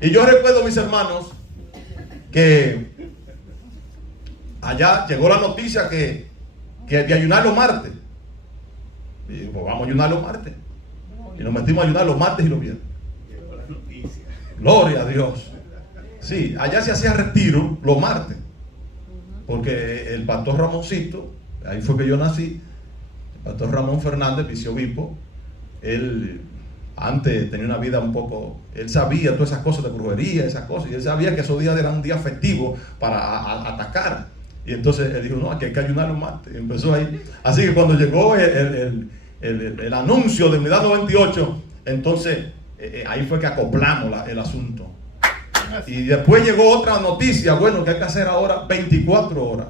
Y yo recuerdo, mis hermanos, que allá llegó la noticia que de ayunar los martes. Y pues vamos a ayunar los martes. Y nos metimos a ayunar los martes y los viernes. Gloria a Dios. Sí, allá se hacía retiro los martes. Porque el pastor Ramoncito, ahí fue que yo nací, el pastor Ramón Fernández, viceobispo, él antes tenía una vida un poco, él sabía todas esas cosas de brujería, esas cosas, y él sabía que esos días eran días festivos para atacar. Y entonces él dijo, no, aquí hay que ayunar los martes. Y empezó ahí. Así que cuando llegó el anuncio de Unidad 98, entonces ahí fue que acoplamos el asunto. Y después llegó otra noticia, bueno, que hay que hacer ahora 24 horas.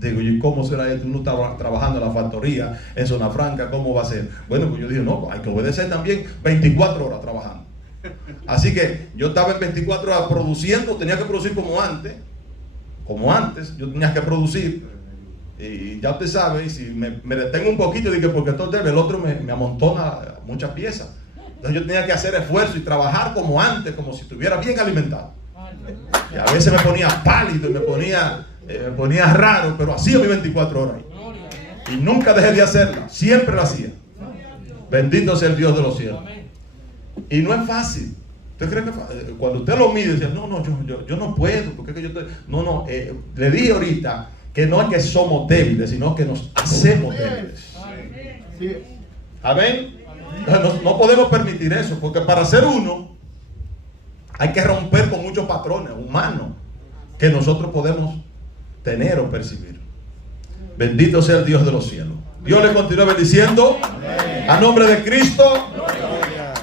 Digo, ¿y cómo será esto? Uno estaba trabajando en la factoría, en Zona Franca, ¿cómo va a ser? Bueno, pues yo dije, no, hay que obedecer también 24 horas trabajando. Así que yo estaba en 24 horas produciendo, tenía que producir como antes, yo tenía que producir. Y ya usted sabe, y si me detengo un poquito, dije, porque entonces el otro me amontona muchas piezas. Entonces yo tenía que hacer esfuerzo y trabajar como antes, como si estuviera bien alimentado. Y a veces me ponía pálido y me ponía raro, pero hacía mis 24 horas ahí. Y nunca dejé de hacerla. Siempre la hacía. Bendito sea el Dios de los cielos. Y no es fácil. ¿Usted cree que cuando usted lo mide, dice, no, yo no puedo, porque es que yo estoy... No, le dije ahorita que no es que somos débiles, sino que nos hacemos débiles. Amén. No podemos permitir eso, porque para ser uno hay que romper con muchos patrones humanos que nosotros podemos tener o percibir. Bendito sea el Dios de los cielos. Dios le continúa bendiciendo. A nombre de Cristo.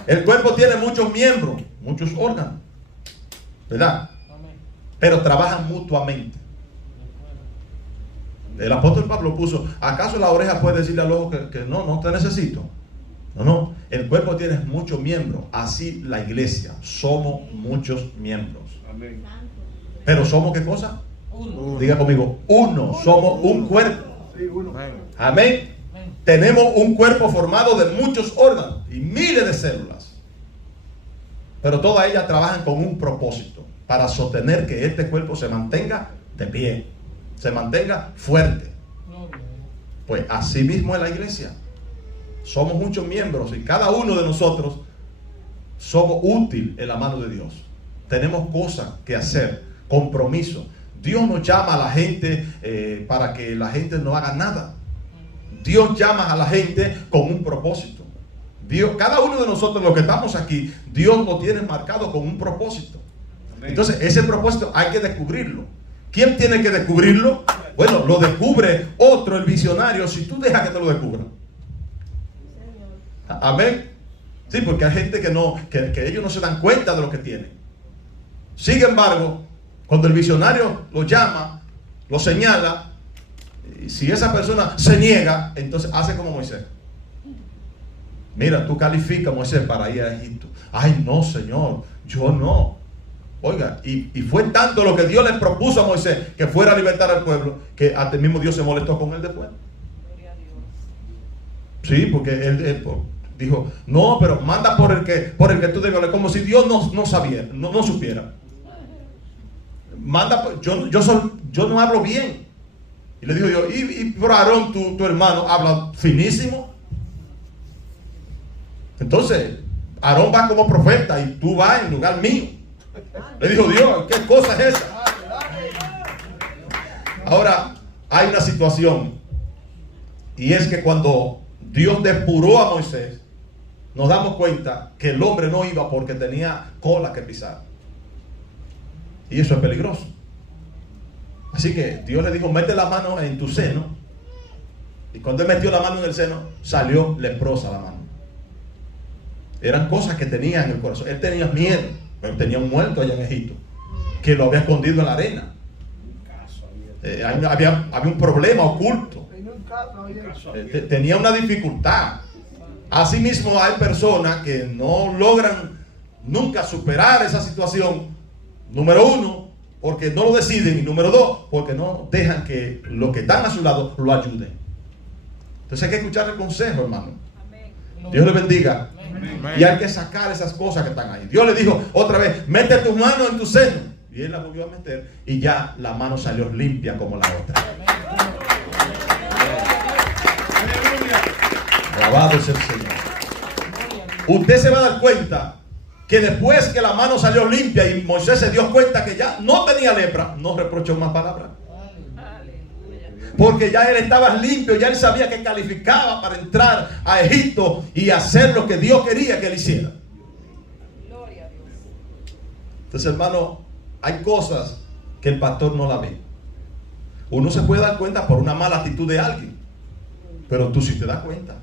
El cuerpo tiene muchos miembros, muchos órganos, ¿verdad? Pero trabajan mutuamente. El apóstol Pablo puso, ¿acaso la oreja puede decirle al ojo que no te necesito? No, el cuerpo tiene muchos miembros. Así la iglesia, somos muchos miembros. Amén. Pero somos, ¿qué cosa? Uno. Diga conmigo, uno, somos un cuerpo. Sí, uno. Amén. Tenemos un cuerpo formado de muchos órganos y miles de células. Pero todas ellas trabajan con un propósito, para sostener que este cuerpo se mantenga de pie, se mantenga fuerte. Pues así mismo es la iglesia. Somos muchos miembros y cada uno de nosotros somos útiles en la mano de Dios. Tenemos cosas que hacer, compromiso. Dios nos llama a la gente para que la gente no haga nada. Dios llama a la gente con un propósito. Dios, cada uno de nosotros, los que estamos aquí, Dios lo tiene marcado con un propósito. Entonces, ese propósito hay que descubrirlo. ¿Quién tiene que descubrirlo? Bueno, lo descubre otro, el visionario, si tú dejas que te lo descubra. Amén. Sí, porque hay gente que ellos no se dan cuenta de lo que tienen. Sin embargo, cuando el visionario lo llama, lo señala, y si esa persona se niega, entonces hace como Moisés. Mira, tú calificas, Moisés, para ir a Egipto. Ay, no, Señor, yo no. Oiga, y fue tanto lo que Dios le propuso a Moisés que fuera a libertar al pueblo, que hasta el mismo Dios se molestó con él después. Sí, porque él dijo, no, pero manda por el que tú debes hablar, como si Dios no sabía, no supiera. Manda, yo no hablo bien. Y le dijo yo, y por Aarón, tu hermano, habla finísimo. Entonces, Aarón va como profeta y tú vas en lugar mío. Le dijo Dios, ¿qué cosa es esa? Ahora, hay una situación. Y es que cuando Dios depuró a Moisés, nos damos cuenta que el hombre no iba porque tenía cola que pisar. Y eso es peligroso. Así que Dios le dijo, mete la mano en tu seno. Y cuando él metió la mano en el seno, salió leprosa la mano. Eran cosas que tenía en el corazón. Él tenía miedo, pero tenía un muerto allá en Egipto, que lo había escondido en la arena. Había un problema oculto. Tenía una dificultad. Asimismo, hay personas que no logran nunca superar esa situación. Número uno, porque no lo deciden. Y número dos, porque no dejan que los que están a su lado lo ayuden. Entonces hay que escuchar el consejo, hermano. Dios le bendiga. Y hay que sacar esas cosas que están ahí. Dios le dijo otra vez, mete tu mano en tu seno. Y él la volvió a meter y ya la mano salió limpia como la otra. Alabado sea el Señor. Usted se va a dar cuenta que después que la mano salió limpia y Moisés se dio cuenta que ya no tenía lepra, no reprochó más palabras. Porque ya él estaba limpio, ya él sabía que calificaba para entrar a Egipto y hacer lo que Dios quería que él hiciera. Entonces, hermano, hay cosas que el pastor no la ve. Uno se puede dar cuenta por una mala actitud de alguien, pero tú sí te das cuenta.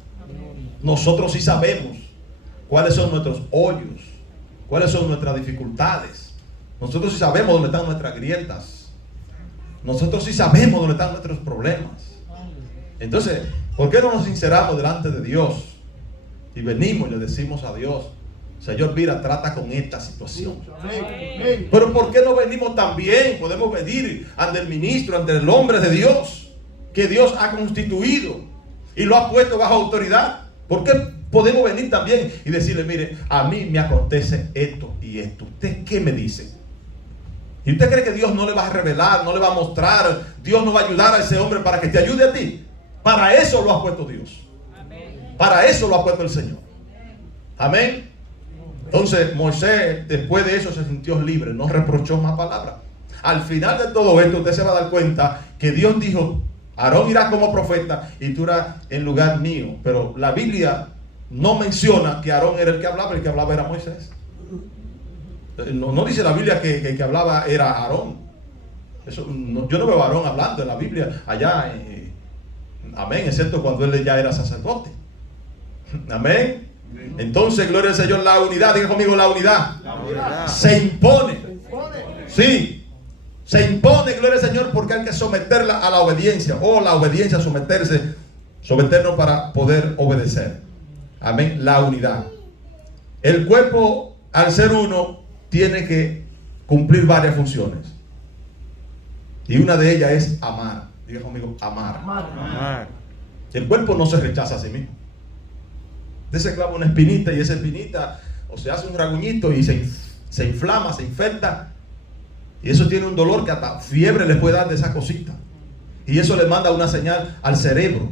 Nosotros sí sabemos cuáles son nuestros hoyos, cuáles son nuestras dificultades. Nosotros sí sabemos dónde están nuestras grietas. Nosotros sí sabemos dónde están nuestros problemas. Entonces, ¿por qué no nos sinceramos delante de Dios? Y venimos y le decimos a Dios, Señor, mira, trata con esta situación. Pero ¿por qué no venimos también? Podemos venir ante el ministro, ante el hombre de Dios, que Dios ha constituido y lo ha puesto bajo autoridad. ¿Por qué podemos venir también y decirle, mire, a mí me acontece esto y esto? ¿Usted qué me dice? ¿Y usted cree que Dios no le va a revelar, no le va a mostrar? Dios no va a ayudar a ese hombre para que te ayude a ti. Para eso lo ha puesto Dios. Para eso lo ha puesto el Señor. Amén. Entonces Moisés, después de eso, se sintió libre, no reprochó más palabras. Al final de todo esto, usted se va a dar cuenta que Dios dijo: Aarón irá como profeta y tú irás en lugar mío. Pero la Biblia no menciona que Aarón era el que hablaba era Moisés. No dice la Biblia que el que hablaba era Aarón. Eso, yo no veo a Aarón hablando en la Biblia allá, amén, excepto cuando él ya era sacerdote. Amén. Entonces, gloria al Señor, la unidad, diga conmigo, la unidad. Se impone. Sí, se impone, gloria al Señor, porque hay que someterla a la obediencia, o la obediencia, someternos para poder obedecer. Amén, la unidad. El cuerpo, al ser uno, tiene que cumplir varias funciones. Y una de ellas es amar. Diga conmigo, amar. El cuerpo no se rechaza a sí mismo. Usted se clava una espinita y esa espinita o se hace un raguñito y se inflama, se infecta. Y eso tiene un dolor que hasta fiebre le puede dar de esa cosita. Y eso le manda una señal al cerebro.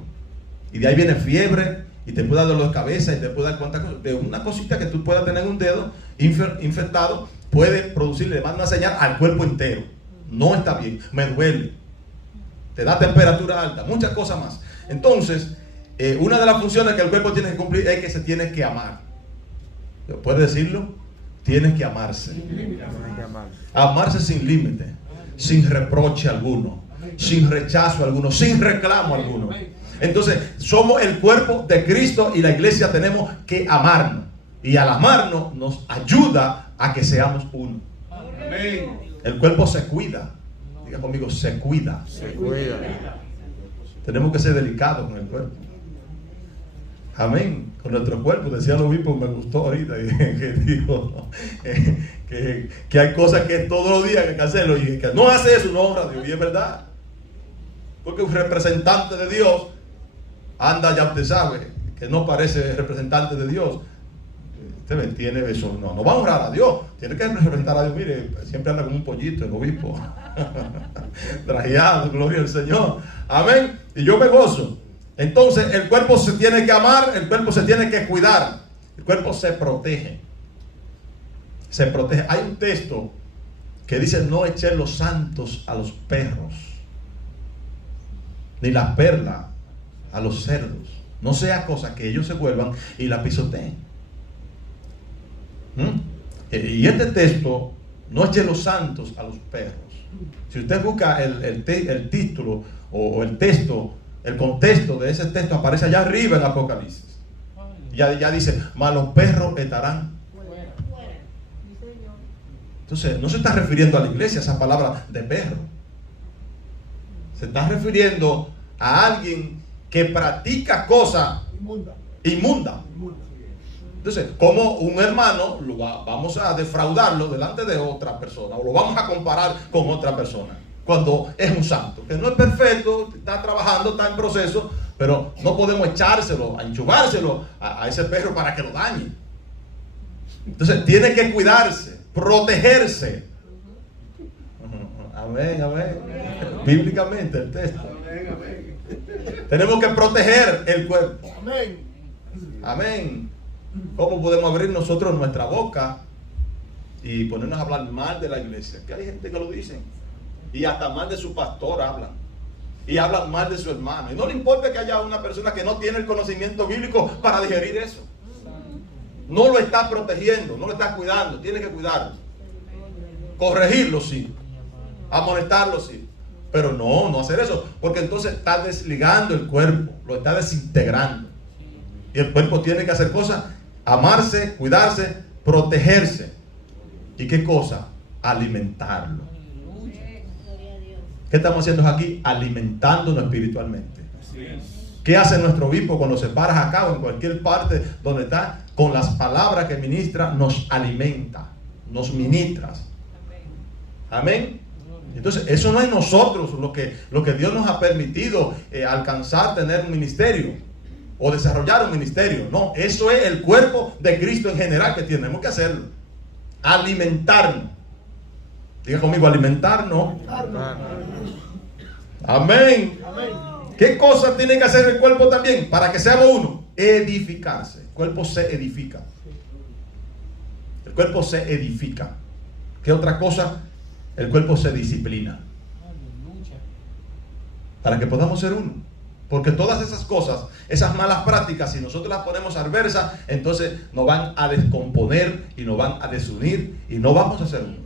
Y de ahí viene fiebre y te puede dar dolor de cabeza y te puede dar cuántas cosas. De una cosita que tú puedas tener en un dedo infectado puede producirle, le manda una señal al cuerpo entero. No está bien, me duele, te da temperatura alta, muchas cosas más. Entonces, una de las funciones que el cuerpo tiene que cumplir es que se tiene que amar. ¿Puedes decirlo? Tienes que amarse. Amarse sin límite, sin reproche alguno, sin rechazo alguno, sin reclamo alguno. Entonces, somos el cuerpo de Cristo y la iglesia tenemos que amarnos. Y al amarnos nos ayuda a que seamos uno. El cuerpo se cuida. Diga conmigo, se cuida. Tenemos que ser delicados con el cuerpo. Amén. Con nuestro cuerpo. Decía el obispo, me gustó ahorita, que dijo que hay cosas que todos los días hay que hacerlo. Y que no hace eso, no honra a Dios. Y es verdad. Porque un representante de Dios anda, ya usted sabe, que no parece representante de Dios. Usted tiene eso, no va a honrar a Dios, tiene que representar a Dios. Mire, siempre anda como un pollito el obispo, trajeado, gloria al Señor, amén. Y yo me gozo. Entonces el cuerpo se tiene que amar, el cuerpo se tiene que cuidar, el cuerpo se protege. Hay un texto que dice: no echen los santos a los perros, ni la perla a los cerdos, no sea cosa que ellos se vuelvan y la pisoteen. Y este texto: no eche los santos a los perros. Si usted busca el título o el texto, el contexto de ese texto aparece allá arriba en Apocalipsis. Ya dice: mas los perros estarán fuera. Entonces no se está refiriendo a la iglesia esa palabra de perro. Se está refiriendo a alguien que practica cosas inmundas. Entonces, como un hermano, vamos a defraudarlo delante de otra persona, o lo vamos a comparar con otra persona, cuando es un santo, que no es perfecto, está trabajando, está en proceso, pero no podemos echárselo, enchubárselo a ese perro para que lo dañe. Entonces, tiene que cuidarse, protegerse. Amén, amén. Bíblicamente el texto. Tenemos que proteger el cuerpo. Amén. ¿Cómo podemos abrir nosotros nuestra boca y ponernos a hablar mal de la iglesia? Que hay gente que lo dice. Y hasta mal de su pastor hablan. Y hablan mal de su hermano. Y no le importa que haya una persona que no tiene el conocimiento bíblico para digerir eso. No lo está protegiendo, no lo está cuidando. Tiene que cuidarlo. Corregirlo, sí. Amonestarlo, sí. Pero no hacer eso. Porque entonces está desligando el cuerpo. Lo está desintegrando. Y el cuerpo tiene que hacer cosas: amarse, cuidarse, protegerse. ¿Y qué cosa? Alimentarlo. ¿Qué estamos haciendo aquí? Alimentándonos espiritualmente. ¿Qué hace nuestro obispo cuando se para acá o en cualquier parte donde está? Con las palabras que ministra, nos alimenta, nos ministra. Amén. Entonces, eso no es nosotros lo que Dios nos ha permitido alcanzar, tener un ministerio o desarrollar un ministerio. No, eso es el cuerpo de Cristo en general que tenemos que hacerlo. Alimentarnos. Diga conmigo, alimentarnos. Amén. ¿Qué cosas tiene que hacer el cuerpo también para que seamos uno? Edificarse. El cuerpo se edifica. El cuerpo se edifica. ¿Qué otra cosa? El cuerpo se disciplina. Para que podamos ser uno. Porque todas esas cosas, esas malas prácticas, si nosotros las ponemos adversas, entonces nos van a descomponer y nos van a desunir y no vamos a ser uno.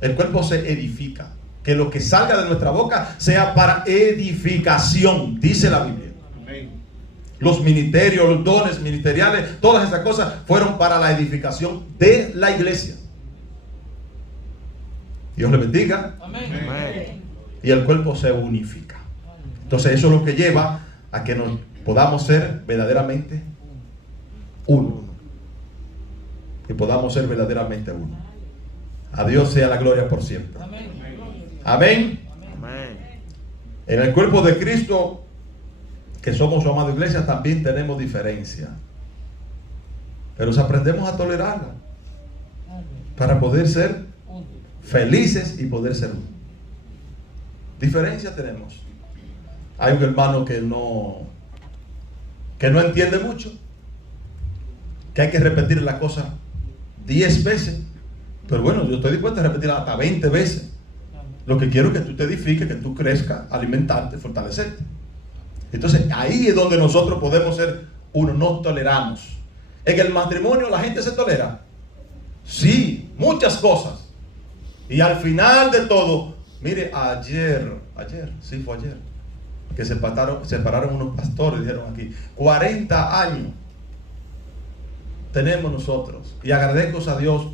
El cuerpo se edifica. Que lo que salga de nuestra boca sea para edificación, dice la Biblia. Los ministerios, los dones ministeriales, todas estas cosas fueron para la edificación de la iglesia. Dios le bendiga. Amén. Y el cuerpo se unifica. Entonces eso es lo que lleva a que nos podamos ser verdaderamente uno. Que podamos ser verdaderamente uno. A Dios sea la gloria por siempre. Amén. En el cuerpo de Cristo, que somos su amada iglesia, también tenemos diferencia. Pero si aprendemos a tolerarla para poder ser felices y poder ser uno. Diferencia tenemos. Hay un hermano que no entiende mucho, que hay que repetir la cosa 10 veces. Pero bueno, yo estoy dispuesto a repetirla hasta 20 veces. Lo que quiero es que tú te edifiques, que tú crezcas, alimentarte, fortalecerte. Entonces ahí es donde nosotros podemos ser uno, nos toleramos. En el matrimonio la gente se tolera. Sí, muchas cosas. Y al final de todo, mire, ayer, que se separaron unos pastores, dijeron aquí, 40 años tenemos nosotros. Y agradezco a Dios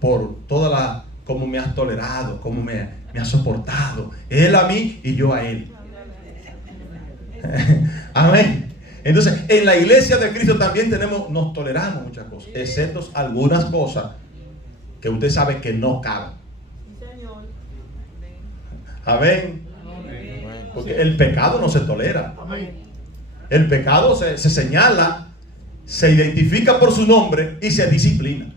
por toda la, como me has tolerado, como me has soportado. Él a mí y yo a él. Amén. Entonces, en la iglesia de Cristo también nos toleramos muchas cosas, excepto algunas cosas que usted sabe que no caben. Amén. Porque el pecado no se tolera. El pecado se señala, se identifica por su nombre y se disciplina.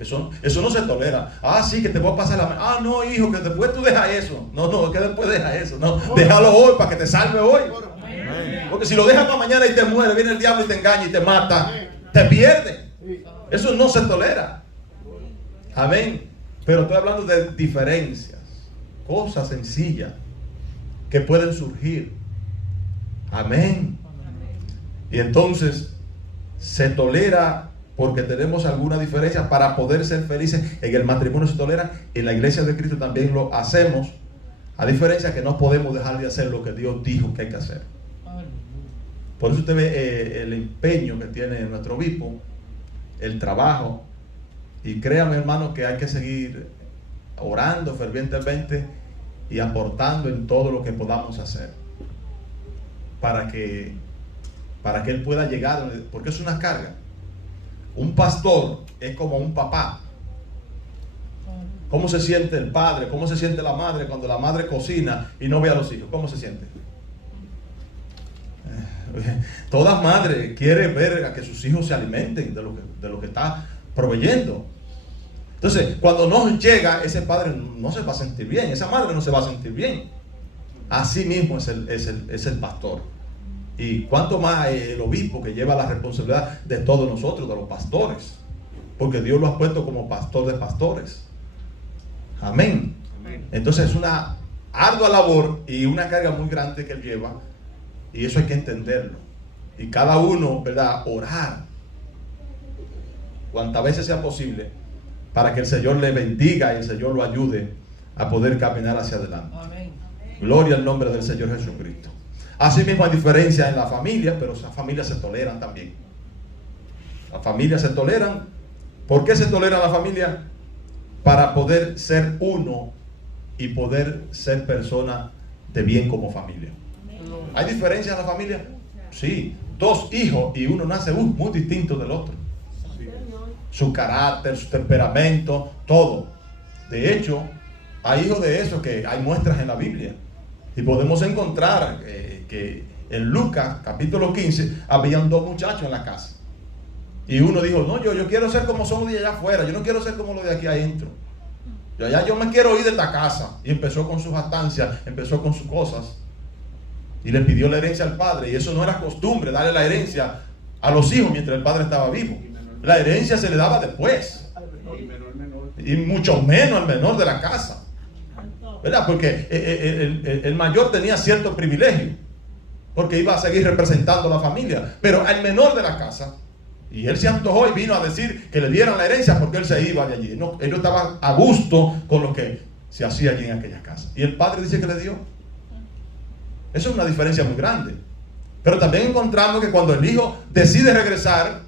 Eso no se tolera. Ah, sí, que te voy a pasar la mano. Ah, no, hijo, que después tú dejas eso. No, que después deja eso. No, déjalo hoy para que te salve hoy. Porque si lo dejas para mañana y te muere, viene el diablo y te engaña y te mata, te pierde. Eso no se tolera. Amén. Pero estoy hablando de diferencias, cosas sencillas que pueden surgir. Amén. Y entonces se tolera porque tenemos alguna diferencia para poder ser felices. En el matrimonio se tolera, en la iglesia de Cristo también lo hacemos, a diferencia que no podemos dejar de hacer lo que Dios dijo que hay que hacer. Por eso usted ve el empeño que tiene nuestro obispo, el trabajo, y créame, hermano, que hay que seguir orando fervientemente y aportando en todo lo que podamos hacer para que él pueda llegar, porque es una carga. Un pastor es como un papá. ¿Cómo se siente el padre? ¿Cómo se siente la madre cuando la madre cocina y no ve a los hijos? ¿Cómo se siente? Toda madre quiere ver a que sus hijos se alimenten de lo que está proveyendo. Entonces, cuando no llega, ese padre no se va a sentir bien, esa madre no se va a sentir bien. Así mismo es el pastor. Y cuánto más el obispo, que lleva la responsabilidad de todos nosotros, de los pastores, porque Dios lo ha puesto como pastor de pastores. Amén. Entonces es una ardua labor y una carga muy grande que él lleva, y eso hay que entenderlo. Y cada uno, ¿verdad?, orar cuantas veces sea posible para que el Señor le bendiga y el Señor lo ayude a poder caminar hacia adelante. Amén. Gloria al nombre del Señor Jesucristo. Así mismo hay diferencias en la familia, pero esas familias se toleran también. Las familias se toleran. ¿Por qué se tolera la familia? Para poder ser uno y poder ser persona de bien como familia. ¿Hay diferencias en la familia? Sí. 2 hijos y uno nace muy distinto del otro. Su carácter, su temperamento, todo. De hecho, hay hijos de esos que hay muestras en la Biblia. Y podemos encontrar que en Lucas capítulo 15 habían 2 muchachos en la casa. Y uno dijo, no, yo quiero ser como son los de allá afuera, yo no quiero ser como los de aquí adentro. Yo me quiero ir de esta casa. Y empezó con sus jactancias, empezó con sus cosas. y le pidió la herencia al padre. Y eso no era costumbre, darle la herencia a los hijos mientras el padre estaba vivo. La herencia se le daba después. Y mucho menos al menor de la casa, ¿verdad? Porque el mayor tenía cierto privilegio, porque iba a seguir representando a la familia. Pero al menor de la casa, y él se antojó y vino a decir que le dieran la herencia porque él se iba de allí. No, él no estaba a gusto con lo que se hacía allí en aquella casa. Y el padre dice que le dio. Eso es una diferencia muy grande. Pero también encontramos que cuando el hijo decide regresar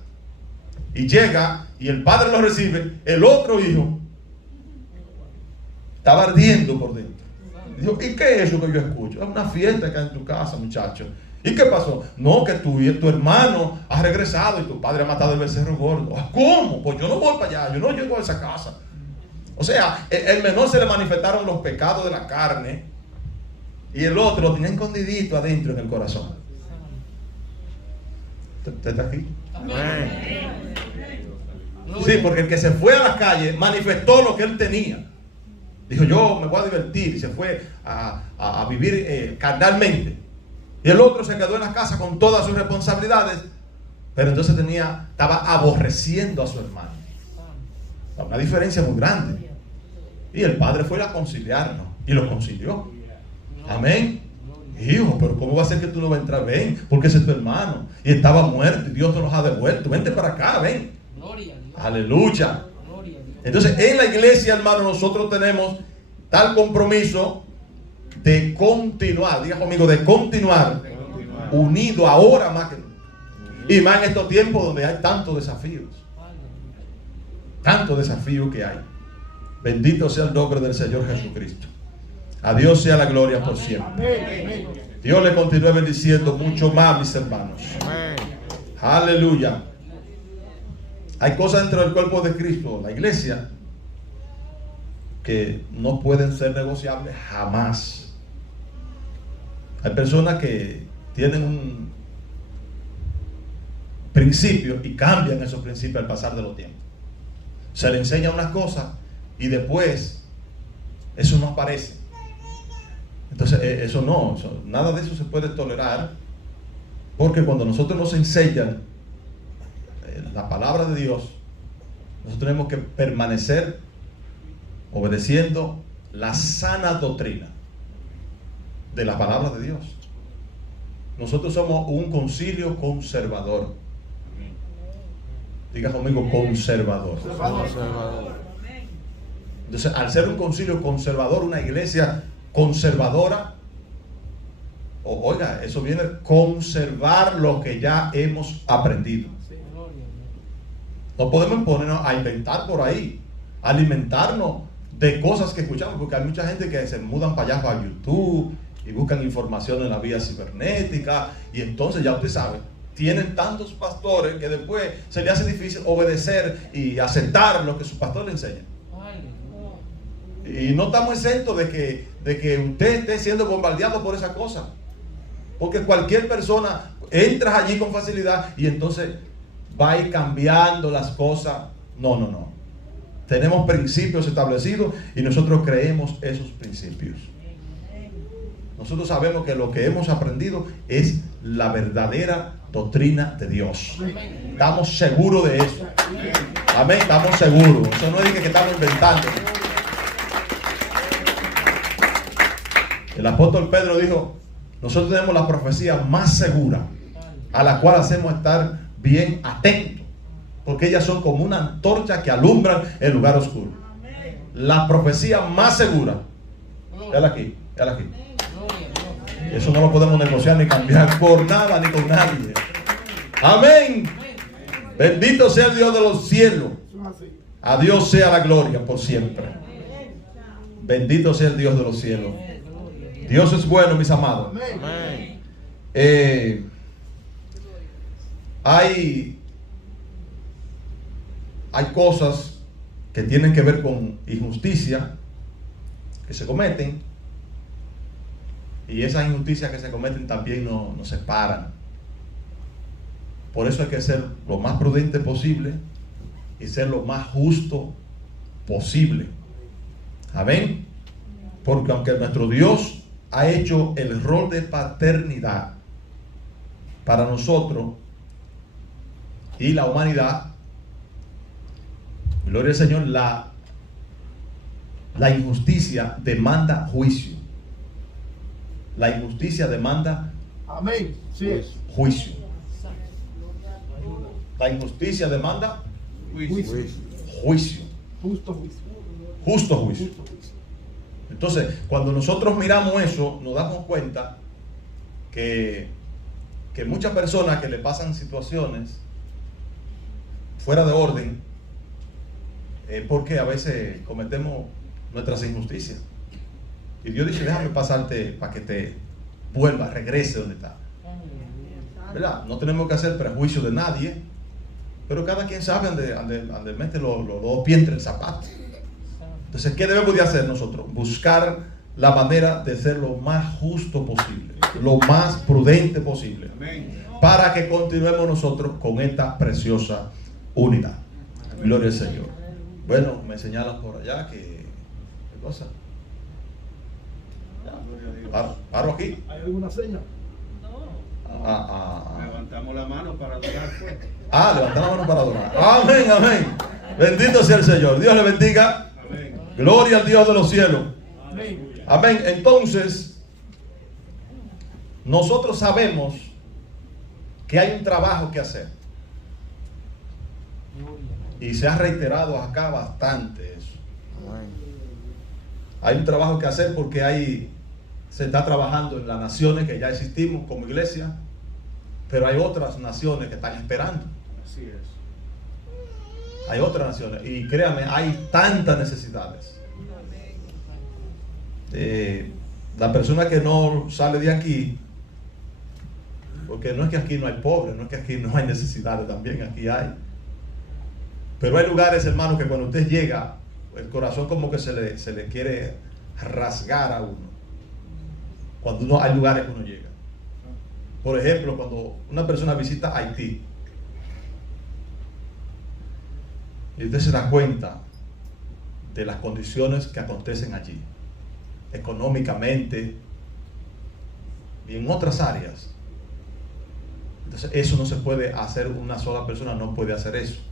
y llega y el padre lo recibe, el otro hijo estaba ardiendo por dentro. Dijo, ¿y qué es eso que yo escucho? Es una fiesta acá en tu casa, muchacho. ¿Y qué pasó? No, que tu hermano ha regresado y tu padre ha matado el becerro gordo. ¿Cómo? Pues yo no voy para allá, yo no llego a esa casa. O sea, el menor se le manifestaron los pecados de la carne y el otro lo tenía escondidito adentro en el corazón. ¿Usted está aquí? Sí, porque el que se fue a la calle manifestó lo que él tenía. Dijo, yo me voy a divertir, y se fue a vivir carnalmente. Y el otro se quedó en la casa con todas sus responsabilidades, pero entonces estaba aborreciendo a su hermano. Una diferencia muy grande. Y el padre fue a conciliarnos y lo concilió. Amén. Hijo, pero ¿cómo va a ser que tú no vas a entrar? Ven, porque ese es tu hermano y estaba muerto y Dios te los ha devuelto. Vente para acá, ven. Aleluya. Entonces en la iglesia, hermano, nosotros tenemos tal compromiso de continuar, diga conmigo, de continuar unido ahora más que, y más en estos tiempos donde hay tantos desafíos que hay. Bendito sea el nombre del Señor Jesucristo. A Dios sea la gloria por siempre. Dios le continúe bendiciendo mucho más, mis hermanos. Aleluya. Hay cosas dentro del cuerpo de Cristo, la iglesia, que no pueden ser negociables jamás. Hay personas que tienen un principio y cambian esos principios al pasar de los tiempos. Se le enseña unas cosas y después eso no aparece. Entonces nada de eso se puede tolerar, porque cuando nosotros nos enseñan la palabra de Dios, nosotros tenemos que permanecer obedeciendo la sana doctrina de la palabra de Dios. Nosotros somos un concilio conservador. Diga conmigo, conservador. Entonces, al ser un concilio conservador, una iglesia conservadora, oiga, eso viene a conservar lo que ya hemos aprendido. No podemos ponernos a inventar por ahí, alimentarnos de cosas que escuchamos, porque hay mucha gente que se mudan para allá, para YouTube, y buscan información en la vía cibernética, y entonces ya usted sabe, tienen tantos pastores que después se le hace difícil obedecer y aceptar lo que su pastor le enseña. Y no estamos exentos de que usted esté siendo bombardeado por esa cosa, porque cualquier persona entra allí con facilidad y entonces va a ir cambiando las cosas. No. Tenemos principios establecidos y nosotros creemos esos principios. Nosotros sabemos que lo que hemos aprendido es la verdadera doctrina de Dios. Estamos seguros de eso. Amén, estamos seguros. Eso no es que estamos inventando. El apóstol Pedro dijo, nosotros tenemos la profecía más segura, a la cual hacemos estar bien atentos, porque ellas son como una antorcha que alumbran el lugar oscuro. La profecía más segura. Véala aquí. Eso no lo podemos negociar ni cambiar por nada ni con nadie. Amén. Bendito sea el Dios de los cielos. A Dios sea la gloria por siempre. Bendito sea el Dios de los cielos. Dios es bueno, mis amados. Hay cosas que tienen que ver con injusticia que se cometen, y esas injusticias que se cometen también nos separan. Por eso hay que ser lo más prudente posible y ser lo más justo posible. Amén. Porque aunque nuestro Dios ha hecho el rol de paternidad para nosotros y la humanidad. Gloria al Señor. La injusticia demanda juicio. La injusticia demanda Amén. Sí es. juicio. La injusticia demanda Juicio. juicio. Justo juicio. Justo juicio. Entonces, cuando nosotros miramos eso, nos damos cuenta que muchas personas que le pasan situaciones fuera de orden, porque a veces cometemos nuestras injusticias. Y Dios dice, déjame pasarte para que te vuelva, regrese donde está. ¿Verdad? No tenemos que hacer prejuicio de nadie, pero cada quien sabe dónde mete los dos pies entre el zapato. Entonces, ¿qué debemos de hacer nosotros? Buscar la manera de ser lo más justo posible, lo más prudente posible, para que continuemos nosotros con esta preciosa unidad. Gloria al Señor. Bueno, me señalan por allá que... ¿Qué cosa? ¿Paro aquí? ¿Hay alguna seña? Levantamos la mano para adorar fuerte. Levantamos la mano para adorar. Amén, amén. Bendito sea el Señor. Dios le bendiga. Amén. Gloria al Dios de los cielos. Amén. Amén. Entonces, nosotros sabemos que hay un trabajo que hacer. Y se ha reiterado acá bastante eso. Hay un trabajo que hacer porque se está trabajando en las naciones que ya existimos como iglesia, pero hay otras naciones que están esperando. Así es. Hay otras naciones y créanme, hay tantas necesidades. La persona que no sale de aquí, porque no es que aquí no hay pobres, no es que aquí no hay necesidades, también aquí hay. Pero hay lugares, hermanos, que cuando usted llega, el corazón como que se le quiere rasgar a uno. Cuando hay lugares que uno llega. Por ejemplo, cuando una persona visita Haití, y usted se da cuenta de las condiciones que acontecen allí, económicamente y en otras áreas. Entonces eso no se puede hacer, una sola persona no puede hacer eso.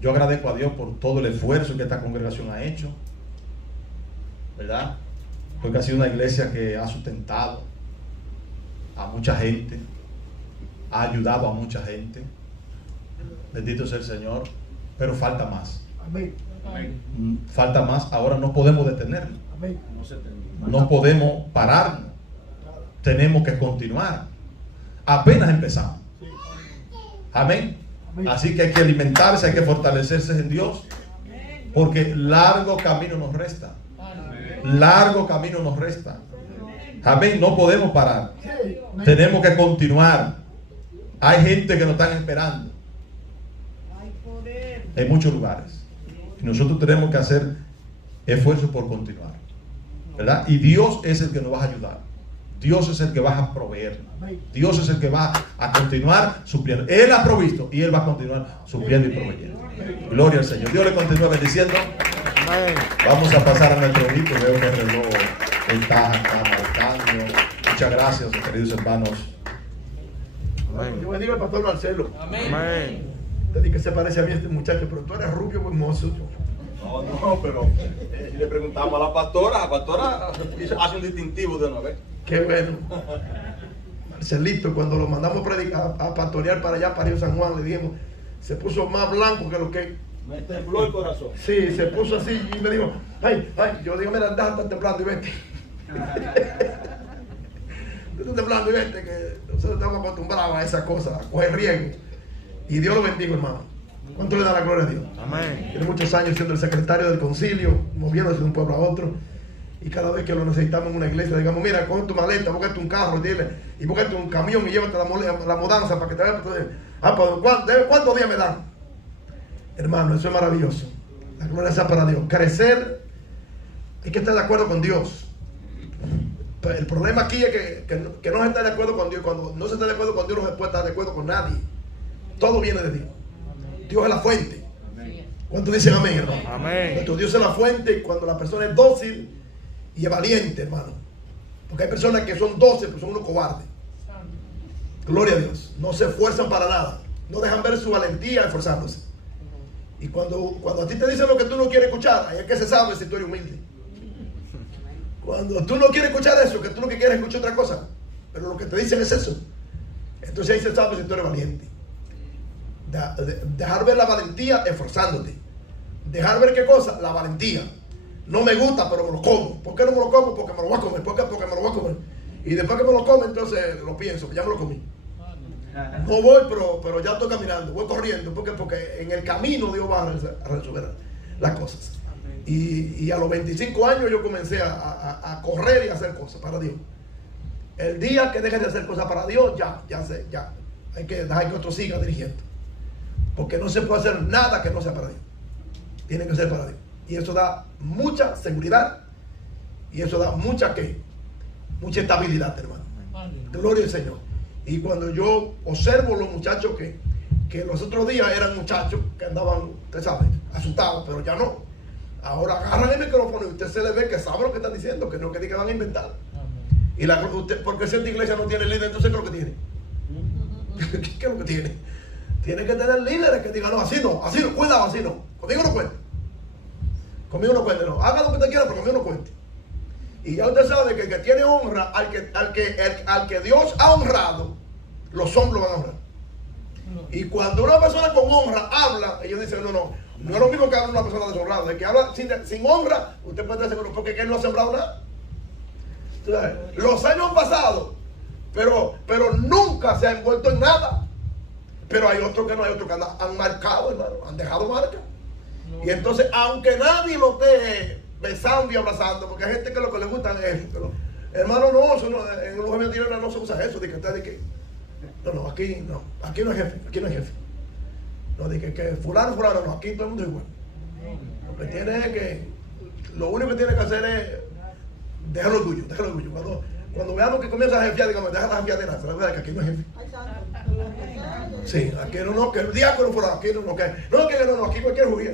Yo agradezco a Dios por todo el esfuerzo que esta congregación ha hecho, ¿verdad? Porque ha sido una iglesia que ha sustentado a mucha gente, ha ayudado a mucha gente. Bendito sea el Señor, pero falta más. Amén. Amén. Falta más. Ahora no podemos detenernos, Amén. No se termina. no podemos pararnos, tenemos que continuar. Apenas empezamos. Amén. Así que hay que alimentarse, hay que fortalecerse en Dios, porque largo camino nos resta. Largo camino nos resta. Amén. No podemos parar. Tenemos que continuar. Hay gente que nos están esperando en muchos lugares. Y nosotros tenemos que hacer esfuerzo por continuar, ¿verdad? Y Dios es el que nos va a ayudar. Dios es el que va a proveer. Dios es el que va a continuar supliendo. Él ha provisto y Él va a continuar supliendo y proveyendo. Gloria al Señor. Dios le continúa bendiciendo. Vamos a pasar a nuestro rito. Veo que el reloj está marcando. Muchas gracias, queridos hermanos. Yo bendigo al pastor Marcelo. Amén. Te dije que se parece a mí este muchacho, pero tú eres rubio, muy hermoso. No, pero le preguntamos a la pastora hace un distintivo de una vez. Qué bueno. Marcelito, cuando lo mandamos a predicar, a pastorear para allá, para Río San Juan, le dijimos, se puso más blanco que lo que... Me tembló el corazón. Sí, se puso así y me dijo, ay, yo digo, mira, deja de estar temblando y vete. Estás temblando y vete, que nosotros estamos acostumbrados a esa cosa, a coger riesgo. Y Dios lo bendiga, hermano. ¿Cuánto le da la gloria a Dios? Amén. Tiene muchos años siendo el secretario del concilio, moviéndose de un pueblo a otro. Y cada vez que lo necesitamos en una iglesia, digamos, mira, coge tu maleta, búscate un carro, y búscate un camión y llévate la mudanza para que te vean. Pues, ¿cuántos días me dan? Hermano, eso es maravilloso. La gloria sea para Dios. Crecer, hay que estar de acuerdo con Dios. Pero el problema aquí es que no se está de acuerdo con Dios. Cuando no se está de acuerdo con Dios, no se puede estar de acuerdo con nadie. Todo viene de Dios. Dios es la fuente. ¿Cuántos dicen amén, hermano? Amén. Nuestro Dios es la fuente y cuando la persona es dócil y es valiente, hermano, Porque hay personas que son 12, pero son unos cobardes. Gloria a Dios. No se esfuerzan para nada. No dejan ver su valentía esforzándose. Y cuando a ti te dicen lo que tú no quieres escuchar, ahí es que se sabe si tú eres humilde. Cuando tú no quieres escuchar eso, que tú lo que quieres es escuchar otra cosa, pero lo que te dicen es eso, entonces ahí se sabe si tú eres valiente. Dejar ver la valentía esforzándote. Dejar ver qué cosa, la valentía. No me gusta, pero me lo como. ¿Por qué no me lo como? Porque me lo voy a comer. ¿Por qué? Porque me lo voy a comer. Y después que me lo come, entonces lo pienso, ya me lo comí. No voy, pero ya estoy caminando, voy corriendo. ¿Por qué? Porque en el camino Dios va a resolver las cosas. Y a los 25 años yo comencé a correr y a hacer cosas para Dios. El día que dejes de hacer cosas para Dios, ya. Hay que dejar que otro siga dirigiendo. Porque no se puede hacer nada que no sea para Dios. Tiene que ser para Dios. Y eso da mucha seguridad. Y eso da mucha estabilidad, hermano. Gloria al Señor. Y cuando yo observo los muchachos que los otros días eran muchachos que andaban, usted sabe, asustados, pero ya no. Ahora agarran el micrófono y usted se les ve que sabe lo que están diciendo, que no que digan van a inventar. Y porque si esta iglesia no tiene líder, entonces ¿qué es lo que tiene? ¿Qué es lo que tiene? Tiene que tener líderes que digan, no, así no, cuidado, así no. Conmigo no cuente. Conmigo no cuente, no. Haga lo que usted quiera, pero conmigo no cuente. Y ya usted sabe que el que tiene honra, al que Dios ha honrado, los hombres lo van a honrar. Y cuando una persona con honra habla, ellos dicen, no es lo mismo que habla una persona deshonrada. El que habla sin honra, usted puede estar seguro, porque él no ha sembrado nada. Entonces, los años han pasado, pero nunca se ha envuelto en nada. Pero hay otros que no, hay otros que han marcado, hermano, han dejado marca. Y entonces, aunque nadie lo esté besando y abrazando, porque hay gente que lo que le gusta es eso, pero hermano, eso no, en los gobiernos no se usa eso, no, aquí no es jefe, no, de que fulano, no, aquí todo el mundo es igual. Lo único que tiene que hacer es dejar el orgullo. Cuando veamos que comienza a jefear, digamos, deja la jefeadera, se la verdad que aquí no es jefe. Sí, aquí no, que el diácono fuera, aquí no, aquí cualquier judío.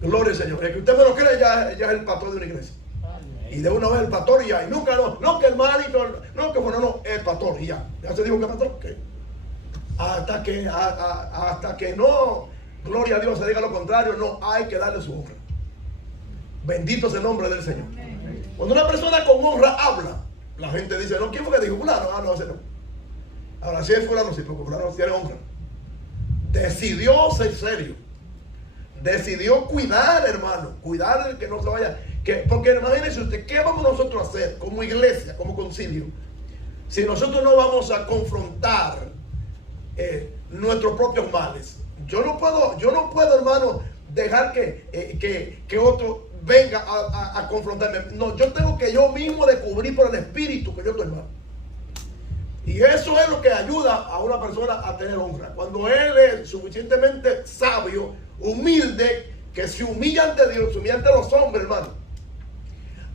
Gloria al Señor. El que usted me lo cree, ya es el pastor de una iglesia. Y de una vez el pastor y ya. Y nunca no que el malito, el pastor y ya. Ya se dijo que el pastor, ¿qué? Hasta que no, gloria a Dios, se diga lo contrario, no hay que darle su honra. Bendito es el nombre del Señor. Cuando una persona con honra habla, la gente dice, no, ¿quién fue que dijo? Fulano, no, ese no. Ahora sí es fulano, sí, porque fulano tiene honra. Decidió ser serio. Decidió cuidar, hermano. Cuidar el que no se vaya. Porque imagínense usted, ¿qué vamos nosotros a hacer como iglesia, como concilio? Si nosotros no vamos a confrontar nuestros propios males. Yo no puedo, hermano, dejar que otro venga a confrontarme. No, yo tengo que yo mismo descubrir por el Espíritu que yo estoy mal. Y eso es lo que ayuda a una persona a tener honra. Cuando él es suficientemente sabio, humilde, que se humilla ante Dios, se humilla ante los hombres, hermano.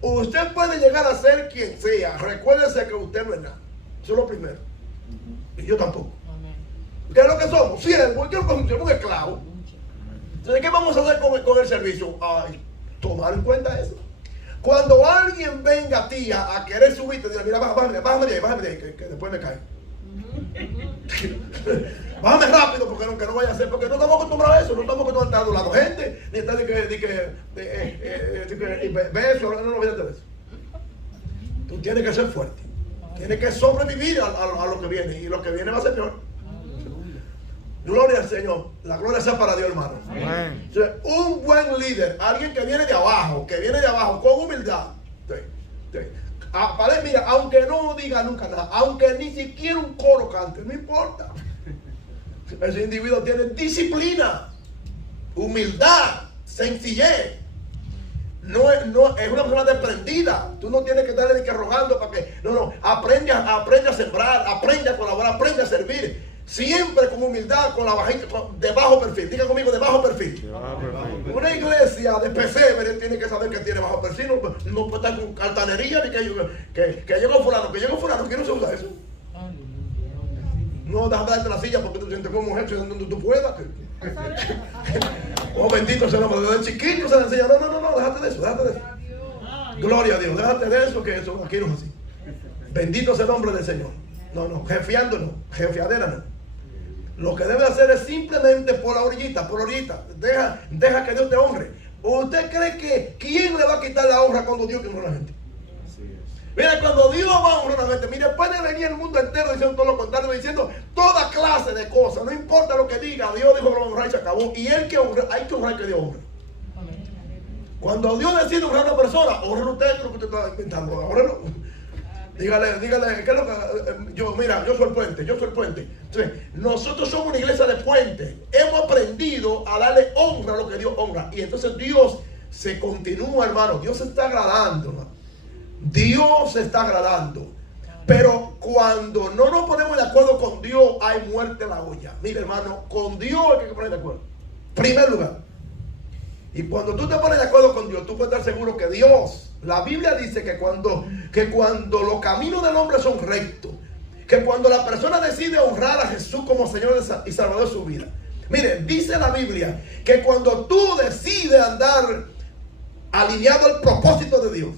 Usted puede llegar a ser quien sea. Recuérdese que usted no es nada. Eso es lo primero. Y yo tampoco. ¿Qué es lo que somos? Siervos. ¿Qué es lo que somos? Somos esclavos. Entonces, ¿qué vamos a hacer con el servicio? Tomar en cuenta eso. Cuando alguien venga a ti a querer subirte, dile, mira, bájame de ahí, que después me cae. Bájame rápido, porque no vaya a ser, porque no estamos acostumbrados a eso, no estamos acostumbrados a estar hablando gente, ni estar beso, no olvídate de eso. Tú tienes que ser fuerte, tienes que sobrevivir a lo que viene, y lo que viene va a ser peor. Gloria al Señor, la gloria sea para Dios, hermano. Amén. Un buen líder, alguien que viene de abajo, con humildad. Mira, aunque no diga nunca nada, aunque ni siquiera un coro cante, no importa. Ese individuo tiene disciplina, humildad, sencillez. No es una persona desprendida. Tú no tienes que estarle rogando para que. Aprende a sembrar, aprende a colaborar, aprende a servir. Siempre con humildad, con la bajita, de bajo perfil. Diga conmigo, de bajo perfil. Una iglesia de pesebre tiene que saber que tiene bajo perfil. No puede estar con altanería ni que llegó fulano, que no se usa eso. No, déjame darte la silla porque tú te sientes como mujer, donde tú puedas. Oh, bendito sea el nombre. Desde chiquito se le enseña. No, déjate de eso. Gloria a Dios. Déjate de eso, que eso aquí no es así. Bendito sea el nombre del Señor. No, jefiándonos, jefiadera no. Lo que debe hacer es simplemente por la orillita. Deja que Dios te honre. ¿Usted cree que quién le va a quitar la honra cuando Dios honra a la gente? Mira, cuando Dios va a honrar a la gente, mire, puede venir el mundo entero diciendo todo lo contrario, diciendo toda clase de cosas, no importa lo que diga, Dios dijo que lo va a honrar y se acabó. Y él que honra, hay que honrar que Dios honre. Cuando Dios decide honrar a una persona, honre usted lo que usted está inventando, honrelo. Dígale, ¿qué es lo que yo soy el puente. Entonces, nosotros somos una iglesia de puente. Hemos aprendido a darle honra a lo que Dios honra. Y entonces Dios se continúa, hermano. Dios se está agradando, hermano. Dios se está agradando. Pero cuando no nos ponemos de acuerdo con Dios, hay muerte en la olla. Mira, hermano, con Dios hay que poner de acuerdo. Primer lugar. Y cuando tú te pones de acuerdo con Dios, tú puedes estar seguro que Dios, la Biblia dice que cuando los caminos del hombre son rectos, que cuando la persona decide honrar a Jesús como Señor y Salvador de su vida. Mire, dice la Biblia que cuando tú decides andar alineado al propósito de Dios,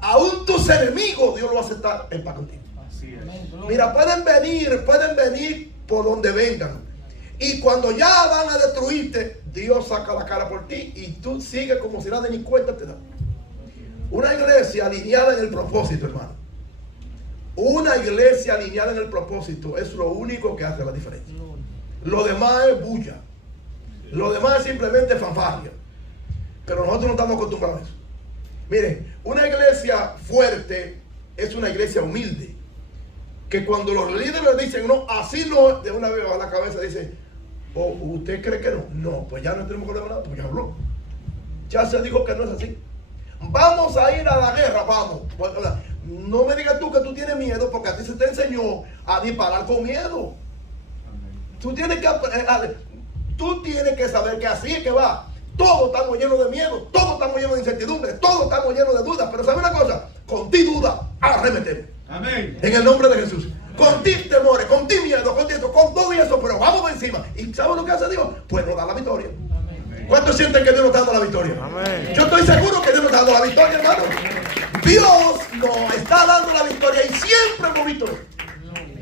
aún tus enemigos, Dios lo va a aceptar en paz contigo. Así es. Mira, pueden venir por donde vengan. Y cuando ya van a destruirte, Dios saca la cara por ti y tú sigues como si nada ni cuenta te da. Una iglesia alineada en el propósito, hermano. Una iglesia alineada en el propósito es lo único que hace la diferencia. Lo demás es bulla. Lo demás es simplemente fanfarria. Pero nosotros no estamos acostumbrados a eso. Miren, una iglesia fuerte es una iglesia humilde. Que cuando los líderes dicen no, así no, de una vez a la cabeza dice, oh, ¿usted cree que no? No, pues ya no tenemos que hablar nada, pues ya habló. Ya se dijo que no es así. Vamos a ir a la guerra, vamos. No me digas tú que tú tienes miedo, porque a ti se te enseñó a disparar con miedo. Tú tienes que saber que así es que va. Todos estamos llenos de miedo, todos estamos llenos de incertidumbre, todos estamos llenos de dudas. Pero ¿sabe una cosa? Con ti duda, arremetemos. Amén. En el nombre de Jesús. Con ti temores, con ti miedo, con todo eso, pero vamos por encima. ¿Y sabe lo que hace Dios? Pues nos da la victoria. ¿Cuántos sienten que Dios nos está dando la victoria? Amén. Yo estoy seguro que Dios nos está dando la victoria, hermano. Dios nos está dando la victoria y siempre hemos visto.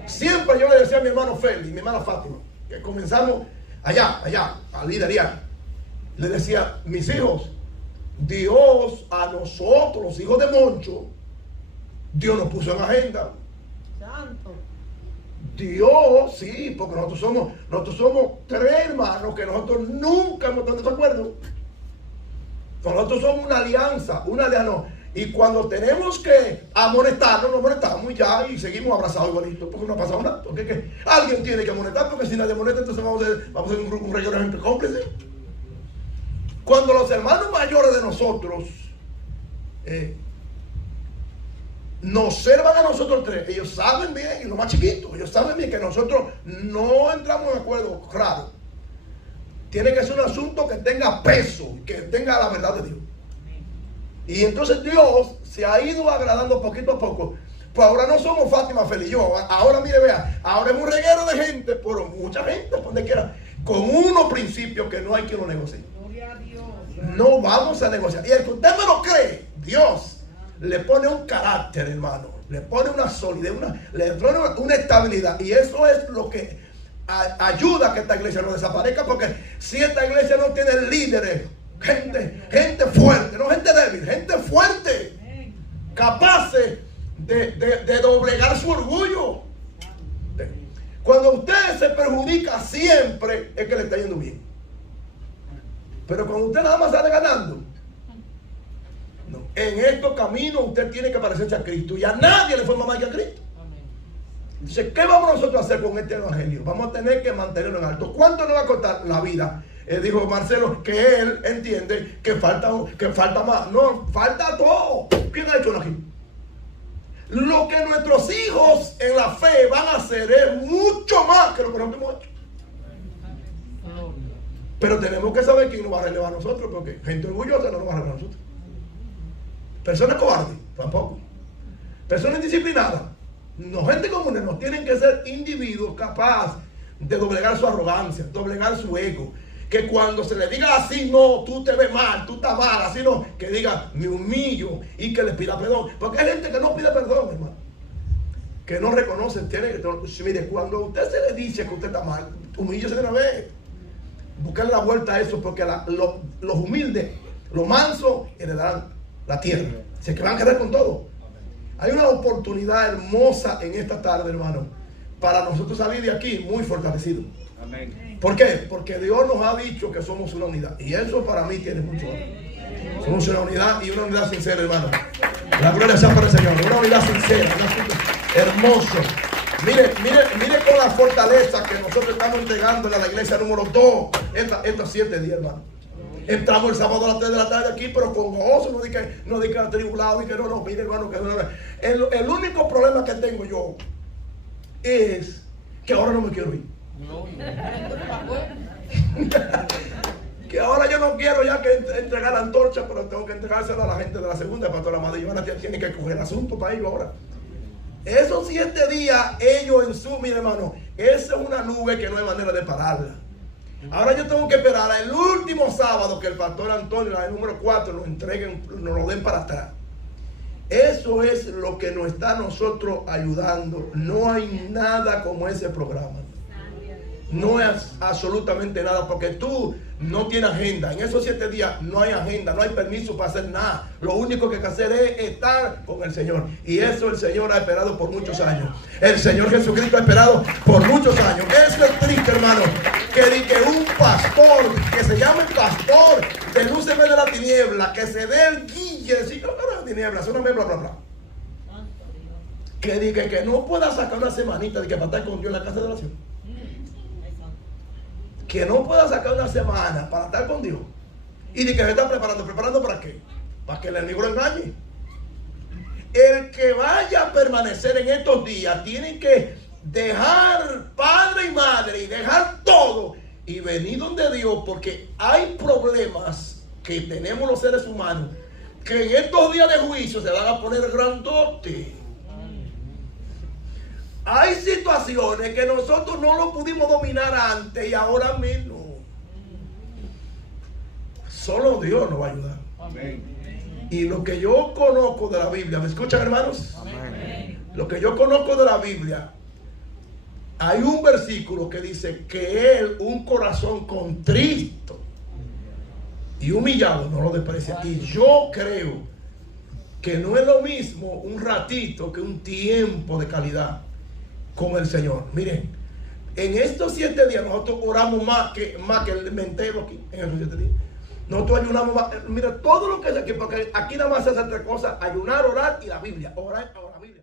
Siempre yo le decía a mi hermano Félix y mi hermana Fátima, que comenzamos allá, a liderar. Le decía, mis hijos, Dios a nosotros, los hijos de Moncho, Dios nos puso en agenda. Santo. Dios, sí, porque nosotros somos tres hermanos que nosotros nunca hemos estado en desacuerdo. Nosotros somos una alianza. Y cuando tenemos que amonestarnos, nos amonestamos y seguimos abrazados igualitos, porque no ha pasado nada. Porque alguien tiene que amonestar, porque si nadie amonesta, entonces vamos a ser un reguero entre cómplices. Cuando los hermanos mayores de nosotros nos observan a nosotros tres, ellos saben bien, y los más chiquitos, ellos saben bien que nosotros no entramos en acuerdo raro. Tiene que ser un asunto que tenga peso, que tenga la verdad de Dios. Y entonces Dios se ha ido agradando poquito a poco. Pues ahora no somos Fátima, Félix y yo. Ahora mire, vea, ahora es un reguero de gente, pero mucha gente, por donde quiera, con unos principios que no hay quien lo negocie. No vamos a negociar. Y el que usted me lo cree, Dios le pone un carácter, hermano. Le pone una solidez, le pone una estabilidad. Y eso es lo que ayuda a que esta iglesia no desaparezca. Porque si esta iglesia no tiene líderes, gente fuerte, no gente débil, gente fuerte, capaces de doblegar su orgullo. Cuando usted se perjudica siempre, es que le está yendo bien. Pero cuando usted nada más sale ganando, no. En estos caminos usted tiene que parecerse a Cristo. Y a nadie le fue más que a Cristo. Entonces, ¿qué vamos nosotros a hacer con este evangelio? Vamos a tener que mantenerlo en alto. ¿Cuánto nos va a costar la vida? Dijo Marcelo que él entiende que falta más. No, falta todo. ¿Quién ha hecho aquí? Lo que nuestros hijos en la fe van a hacer es mucho más que lo que nosotros hemos hecho. Pero tenemos que saber quién nos va a relevar a nosotros, porque gente orgullosa no nos va a relevar a nosotros. Personas cobardes, tampoco. Personas indisciplinadas. No, gente común, no tienen que ser individuos capaces de doblegar su arrogancia, doblegar su ego que cuando se le diga así, no, tú te ves mal, tú estás mal, así no, que diga, me humillo y que le pida perdón. Porque hay gente que no pide perdón, hermano, que no reconoce, mire, cuando a usted se le dice que usted está mal, humíllese de una vez. Buscarle la vuelta a eso, porque los humildes, los mansos, heredarán la tierra. Se que van a quedar con todo. Hay una oportunidad hermosa en esta tarde, hermano, para nosotros salir de aquí muy fortalecidos. Amén. ¿Por qué? Porque Dios nos ha dicho que somos una unidad. Y eso para mí tiene mucho valor. Somos una unidad y una unidad sincera, hermano. La gloria sea para el Señor. Una unidad sincera. Hermoso. Mire con la fortaleza que nosotros estamos entregando a la iglesia número 2 estos 7 días, hermano. Entramos el sábado a las 3 de la tarde aquí, pero con gozo, no diga atribulado, no, mire, hermano, que el único problema que tengo yo es que ahora no me quiero ir. Que ahora yo no quiero ya que entregar la antorcha, pero tengo que entregársela a la gente de la segunda, pastora Amadillo. Ahora tiene que coger el asunto para ellos ahora. Esos 7 días, ellos en su, mi hermano, esa es una nube que no hay manera de pararla. Ahora yo tengo que esperar el último sábado que el pastor Antonio, el número 4, nos entreguen, nos lo den para atrás. Eso es lo que nos está a nosotros ayudando. No hay nada como ese programa. No es absolutamente nada, porque tú no tienes agenda. En esos 7 días no hay agenda, no hay permiso para hacer nada. Lo único que hay que hacer es estar con el Señor. Y eso el Señor ha esperado por muchos años. El Señor Jesucristo ha esperado por muchos años. Eso es triste, hermano. Que un pastor, que se llame pastor de luz en vez de la tiniebla, que se dé el guille, decir, no, la tiniebla, eso no me bla, bla, bla. Que diga que no pueda sacar una semanita de que para estar con Dios en la casa de oración. Que no pueda sacar una semana para estar con Dios. Y de que se está preparando ¿para qué? Para que el enemigo lo engañe. El que vaya a permanecer en estos días tiene que dejar padre y madre y dejar todo y venir donde Dios, porque hay problemas que tenemos los seres humanos que en estos días de juicio se van a poner grandotes. Hay situaciones que nosotros no lo pudimos dominar antes y ahora menos. Solo Dios nos va a ayudar. Amén. Y lo que yo conozco de la Biblia, ¿me escuchan, hermanos? Amén. Lo que yo conozco de la Biblia, hay un versículo que dice que Él, un corazón contrito y humillado, no lo desprecia. Y yo creo que no es lo mismo un ratito que un tiempo de calidad con el Señor. Miren, en estos 7 días nosotros oramos más que el mentero aquí, en esos 7 días. Nosotros ayunamos más. Mira, todo lo que es aquí, porque aquí nada más se hace 3 cosas: ayunar, orar y la Biblia. Orar, la Biblia.